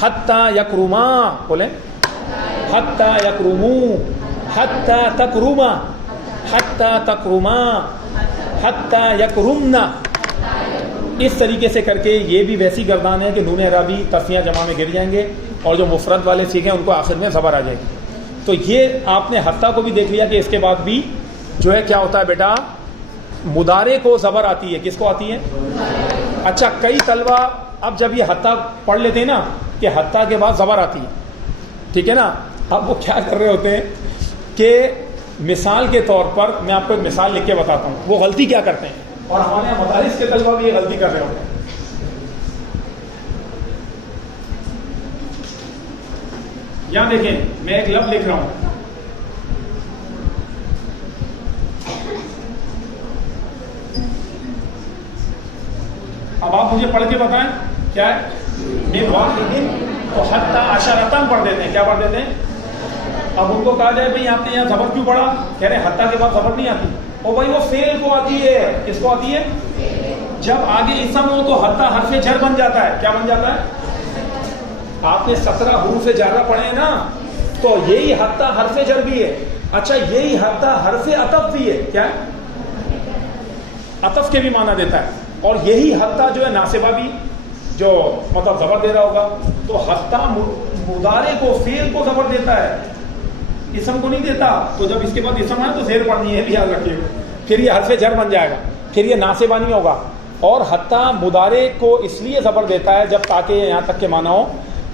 حتیٰ یکرما بولیں، حتیٰ یکرمو، حتیٰ تکرما، حتیٰ تکرما، حتیٰ یکرمنا. اس طریقے سے کر کے یہ بھی ویسی گردان ہے کہ نون اعرابی تسنیہ جمع میں گر جائیں گے، اور جو مفرد والے سیکھیں ان کو آخر میں زبر آ جائے گی. تو یہ آپ نے حتیٰ کو بھی دیکھ لیا کہ اس کے بعد بھی جو ہے کیا ہوتا ہے بیٹا؟ مضارع کو زبر آتی ہے. کس کو آتی ہے؟ اچھا کئی طلبہ اب جب یہ حتیٰ پڑھ لیتے ہیں نا کہ حتیٰ کے بعد زبر آتی ہے، ٹھیک ہے نا. اب وہ کیا کر رہے ہوتے ہیں کہ مثال کے طور پر میں آپ کو ایک مثال لکھ کے بتاتا ہوں وہ غلطی کیا کرتے ہیں، اور ہمارے یہاں مدارس کے طلبہ بھی یہ غلطی کر رہے ہوتے ہیں. یہاں دیکھیں میں ایک لفظ لکھ رہا ہوں، اب آپ مجھے پڑھ کے بتائیں کیا ہے. تو حتی عشرتاً پڑھ دیتے ہیں. کیا پڑھ دیتے ہیں؟ اب ان کو کہا جائے بھائی آپ نے یہاں زبر کیوں پڑھا، کہہ رہے ہیں حتیٰ کے بعد زبر نہیں آتی. او بھائی وہ فعل کو آتی ہے. کس کو آتی ہے؟ جب آگے اسم ہو تو حتیٰ حرف جر بن جاتا ہے. کیا بن جاتا ہے؟ آپ نے 17 حروف جارہ پڑھے ہیں نا، تو یہی حتیٰ حرف جر بھی ہے. اچھا یہی حتیٰ حرف عطف بھی ہے. کیا ہے؟ عطف کے بھی معنی دیتا ہے. اور یہی حتیٰ جو ہے ناصبہ بھی، جو مطلب زبر دے رہا ہوگا. تو حتیٰ مضارع کو، فعل کو زبر دیتا ہے، اسم کو نہیں دیتا. تو جب اس کے بعد اسم ہے تو زیر پڑھنی ہے، یاد رکھیے. پھر یہ حرف جر بن جائے گا، پھر یہ ناصبہ نہیں ہوگا. اور حتیٰ مضارع کو اس لیے زبر دیتا ہے جب تاکہ یہاں تک کے معنی ہو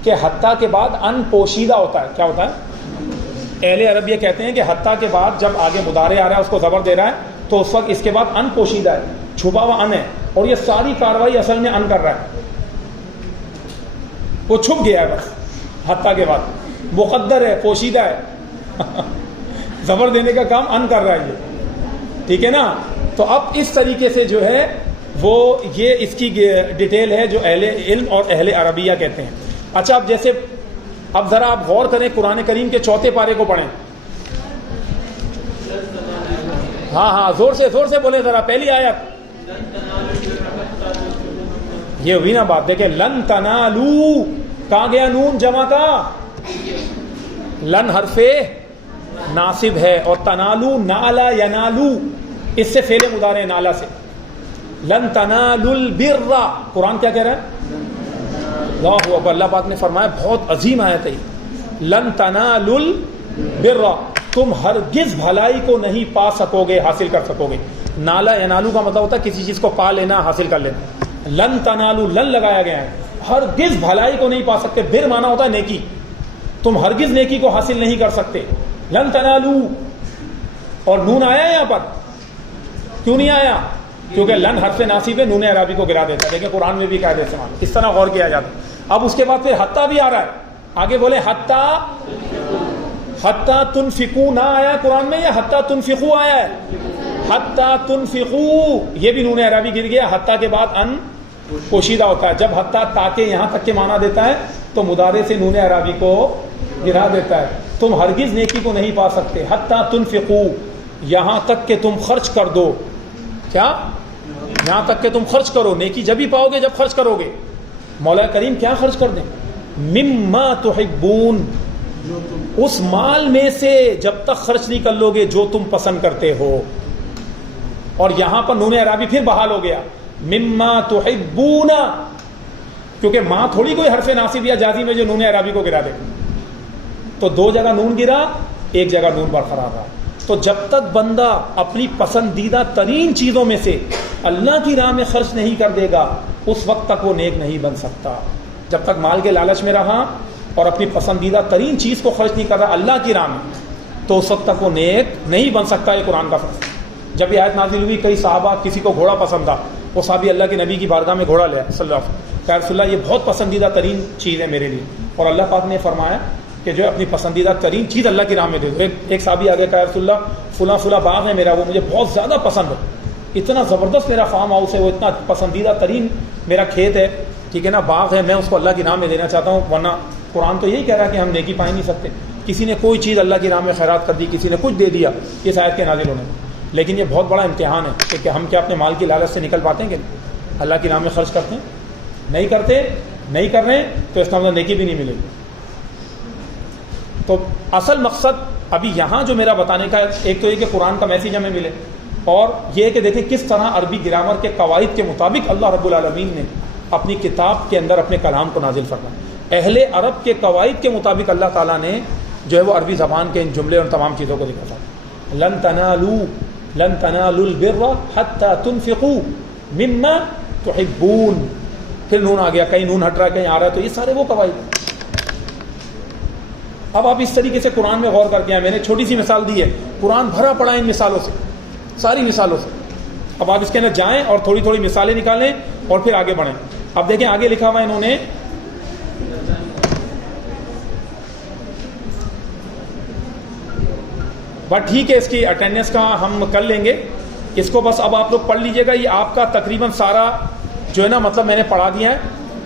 کہ حتیٰ کے بعد ان پوشیدہ ہوتا ہے. کیا ہوتا ہے؟ اہل عرب یہ کہتے ہیں کہ حتیٰ کے بعد جب آگے مضارع آ رہا ہے اس کو زبر دے رہا ہے تو اس وقت اس کے بعد ان پوشیدہ ہے، چھپا ہوا ان ہے، اور یہ ساری کاروائی اصل میں ان کر رہا ہے، وہ چھپ گیا ہے بس. حتیٰ کے بعد مقدر ہے، پوشیدہ ہے، زبر دینے کا کام ان کر رہا ہے یہ، ٹھیک ہے نا. تو اب اس طریقے سے جو ہے وہ یہ اس کی ڈیٹیل ہے جو اہل علم اور اہل عربیہ کہتے ہیں. اچھا اب جیسے اب ذرا آپ غور کریں، قرآن کریم کے 4 پارے کو پڑھیں. ہاں زور سے بولیں ذرا. پہلی آیت یہ ہوئی نا بات. دیکھیں لن تنالو، کہاں گیا نون جمع کا؟ لن حرف ناصب ہے، اور تنالو نالا ینالو، اس سے فعل مضارع نالا سے. لن تنالوا البر، قرآن کیا کہہ رہا ہے؟ اللہ اکبر. اللہ پاک نے فرمایا بہت عظیم آیت ہے، لن تنالوا البر، تم ہرگز بھلائی کو نہیں پا سکو گے، حاصل کر سکو گے. نالا ینالو کا مطلب ہوتا ہے کسی چیز کو پا لینا، حاصل کر لینا. لن تنالوا، لن لگایا گیا ہے، ہرگز بھلائی کو نہیں پا سکتے. بر مانا ہوتا ہے نیکی، تم ہرگز نیکی کو حاصل نہیں کر سکتے. لن تنالوا، اور نون آیا ہے یہاں پر. کیوں نہیں آیا؟ کیونکہ لن حرف ناصب ہے، نون اعرابی کو گرا دیتا ہے. دیکھیں قرآن میں بھی قاعدے سے مان اس طرح غور کیا جاتا ہے. اب اس کے بعد پھر حتیٰ بھی آ رہا ہے. آگے بولے حتیٰ تنفقوا نہ آیا قرآن میں، یا حتیٰ تنفقوا آیا ہے؟ حتیٰ تنفقوا، یہ بھی نون اعرابی گر گیا. حتیٰ کے بعد ان پوشیدہ ہوتا ہے. جب حتیٰ تاکہ یہاں تک کے معنی دیتا ہے تو مضارع سے نون اعرابی کو گرا دیتا ہے. تم ہرگز نیکی کو نہیں پا سکتے. حتیٰ تنفقوا، یہاں تک کہ تم خرچ کر دو. کیا؟ یہاں تک کہ تم خرچ کرو. نیکی جب ہی پاؤ گے جب خرچ کرو گے. مولا کریم کیا خرچ کر دیں؟ مما تحبون، اس مال میں سے جب تک خرچ نہیں کر لو گے جو تم پسند کرتے ہو. اور یہاں پر نون اعرابی پھر بحال ہو گیا، مما تحبون، کیونکہ ماں تھوڑی کوئی حرف ناصب یا جازم ہے جو نون اعرابی کو گرا دے. تو 2 جگہ نون گرا، 1 جگہ نون برقرار رہا. تو جب تک بندہ اپنی پسندیدہ ترین چیزوں میں سے اللہ کی راہ میں خرچ نہیں کر دے گا اس وقت تک وہ نیک نہیں بن سکتا. جب تک مال کے لالچ میں رہا اور اپنی پسندیدہ ترین چیز کو خرچ نہیں کر رہا اللہ کی راہ میں، تو اس وقت تک وہ نیک نہیں بن سکتا. یہ قرآن کا فرض. جب یہ آیت نازل ہوئی، کئی صحابہ، کسی کو گھوڑا پسند تھا، وہ صحابی اللہ کے نبی کی بارگاہ میں گھوڑا لے صلی اللہ علیہ وسلم، کہ رسول اللہ یہ بہت پسندیدہ ترین چیز ہے میرے لیے. اور اللہ پاک نے فرمایا کہ جو اپنی پسندیدہ ترین چیز اللہ کی راہ میں دے دو. ایک صحابی آگے کہا رسول اللہ فلاں باغ ہے میرا، وہ مجھے بہت زیادہ پسند ہے، اتنا زبردست میرا فارم ہاؤس ہے، وہ اتنا پسندیدہ ترین میرا کھیت ہے، ٹھیک ہے نا، باغ ہے، میں اس کو اللہ کی راہ میں دینا چاہتا ہوں. ورنہ قرآن تو یہی کہہ رہا ہے کہ ہم نیکی پا ہی نہیں سکتے. کسی نے کوئی چیز اللہ کی راہ میں خیرات کر دی، کسی نے کچھ دے دیا، اس آیت کے نازل ہونے میں. لیکن یہ بہت بڑا امتحان ہے کہ ہم کیا اپنے مال کی لالچ سے نکل پاتے ہیں کہ اللہ کی راہ میں خرچ کرتے ہیں؟ نہیں کرتے، نہیں کر رہے ہیں تو اس کا مطلب نیکی بھی نہیں ملے گی. تو اصل مقصد ابھی یہاں جو میرا بتانے کا، ایک تو یہ کہ قرآن کا میسیج ہمیں ملے، اور یہ کہ دیکھیں کس طرح عربی گرامر کے قواعد کے مطابق اللہ رب العالمین نے اپنی کتاب کے اندر اپنے کلام کو نازل فرمایا. اہل عرب کے قواعد کے مطابق اللہ تعالیٰ نے جو ہے وہ عربی زبان کے ان جملے اور تمام چیزوں کو لکھا تھا. لن تنالوا البر حتى تنفقوا مما تحبون. پھر نون آ گیا, کہیں نون ہٹ رہا ہے کہیں آ رہا ہے, تو یہ سارے وہ قواعد. اب آپ اس طریقے سے قرآن میں غور کر کے آئے. میں نے چھوٹی سی مثال دی ہے, قرآن بھرا پڑا ہے ان مثالوں سے, ساری مثالوں سے. اب آپ اس کے اندر جائیں اور تھوڑی تھوڑی مثالیں نکالیں اور پھر آگے بڑھیں. اب دیکھیں آگے لکھا ہوا ہے انہوں نے, بٹ ٹھیک ہے اس کی اٹینڈنس کا ہم کر لیں گے اس کو, بس اب آپ لوگ پڑھ لیجئے گا. یہ آپ کا تقریباً سارا جو ہے نا مطلب میں نے پڑھا دیا ہے,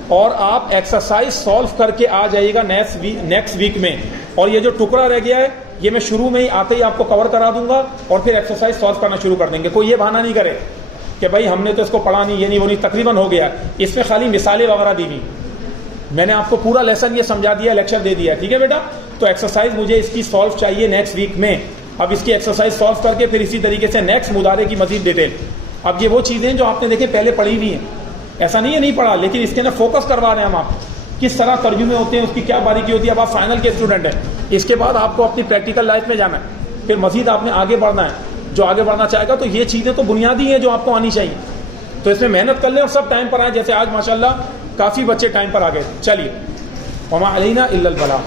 اور آپ ایکسرسائز سالو کر کے آ جائیے گا نیکسٹ ویک میں. اور یہ جو ٹکڑا رہ گیا ہے یہ میں شروع میں ہی آتے ہی آپ کو کور کرا دوں گا, اور پھر ایکسرسائز سالو کرنا شروع کر دیں گے. کوئی یہ بہانہ نہیں کرے کہ بھائی ہم نے تو اس کو پڑھا نہیں, یہ نہیں وہ نہیں, تقریباً ہو گیا. اس میں خالی مثالیں وغیرہ دی ہوئی, میں نے آپ کو پورا لیسن یہ سمجھا دیا, لیکچر دے دیا, ٹھیک ہے بیٹا. تو ایکسرسائز مجھے اس کی سالو چاہیے نیکسٹ ویک میں. اب اس کی ایکسرسائز سالو کر کے پھر اسی طریقے سے نیکسٹ مضارع کی مزید ڈیٹیل. اب یہ وہ چیزیں جو آپ نے دیکھیں پہلے پڑھی ہوئی ہیں, ایسا نہیں ہے نہیں پڑھا, لیکن اس کے اندر فوکس کروا رہے ہیں ہم آپ, کس طرح ترجمے ہوتے ہیں, اس کی کیا باریکی ہوتی ہے. اب آپ فائنل کے اسٹوڈنٹ ہیں, اس کے بعد آپ کو اپنی پریکٹیکل لائف میں جانا ہے, پھر مزید آپ نے آگے بڑھنا ہے. جو آگے بڑھنا چاہے گا تو یہ چیزیں تو بنیادی ہیں جو آپ کو آنی چاہیے. تو اس میں محنت کر لیں اور سب ٹائم پر آئیں. جیسے آج ماشاءاللہ کافی بچے ٹائم پر آ گئے. چلیے, وما علینا الا البلاغ.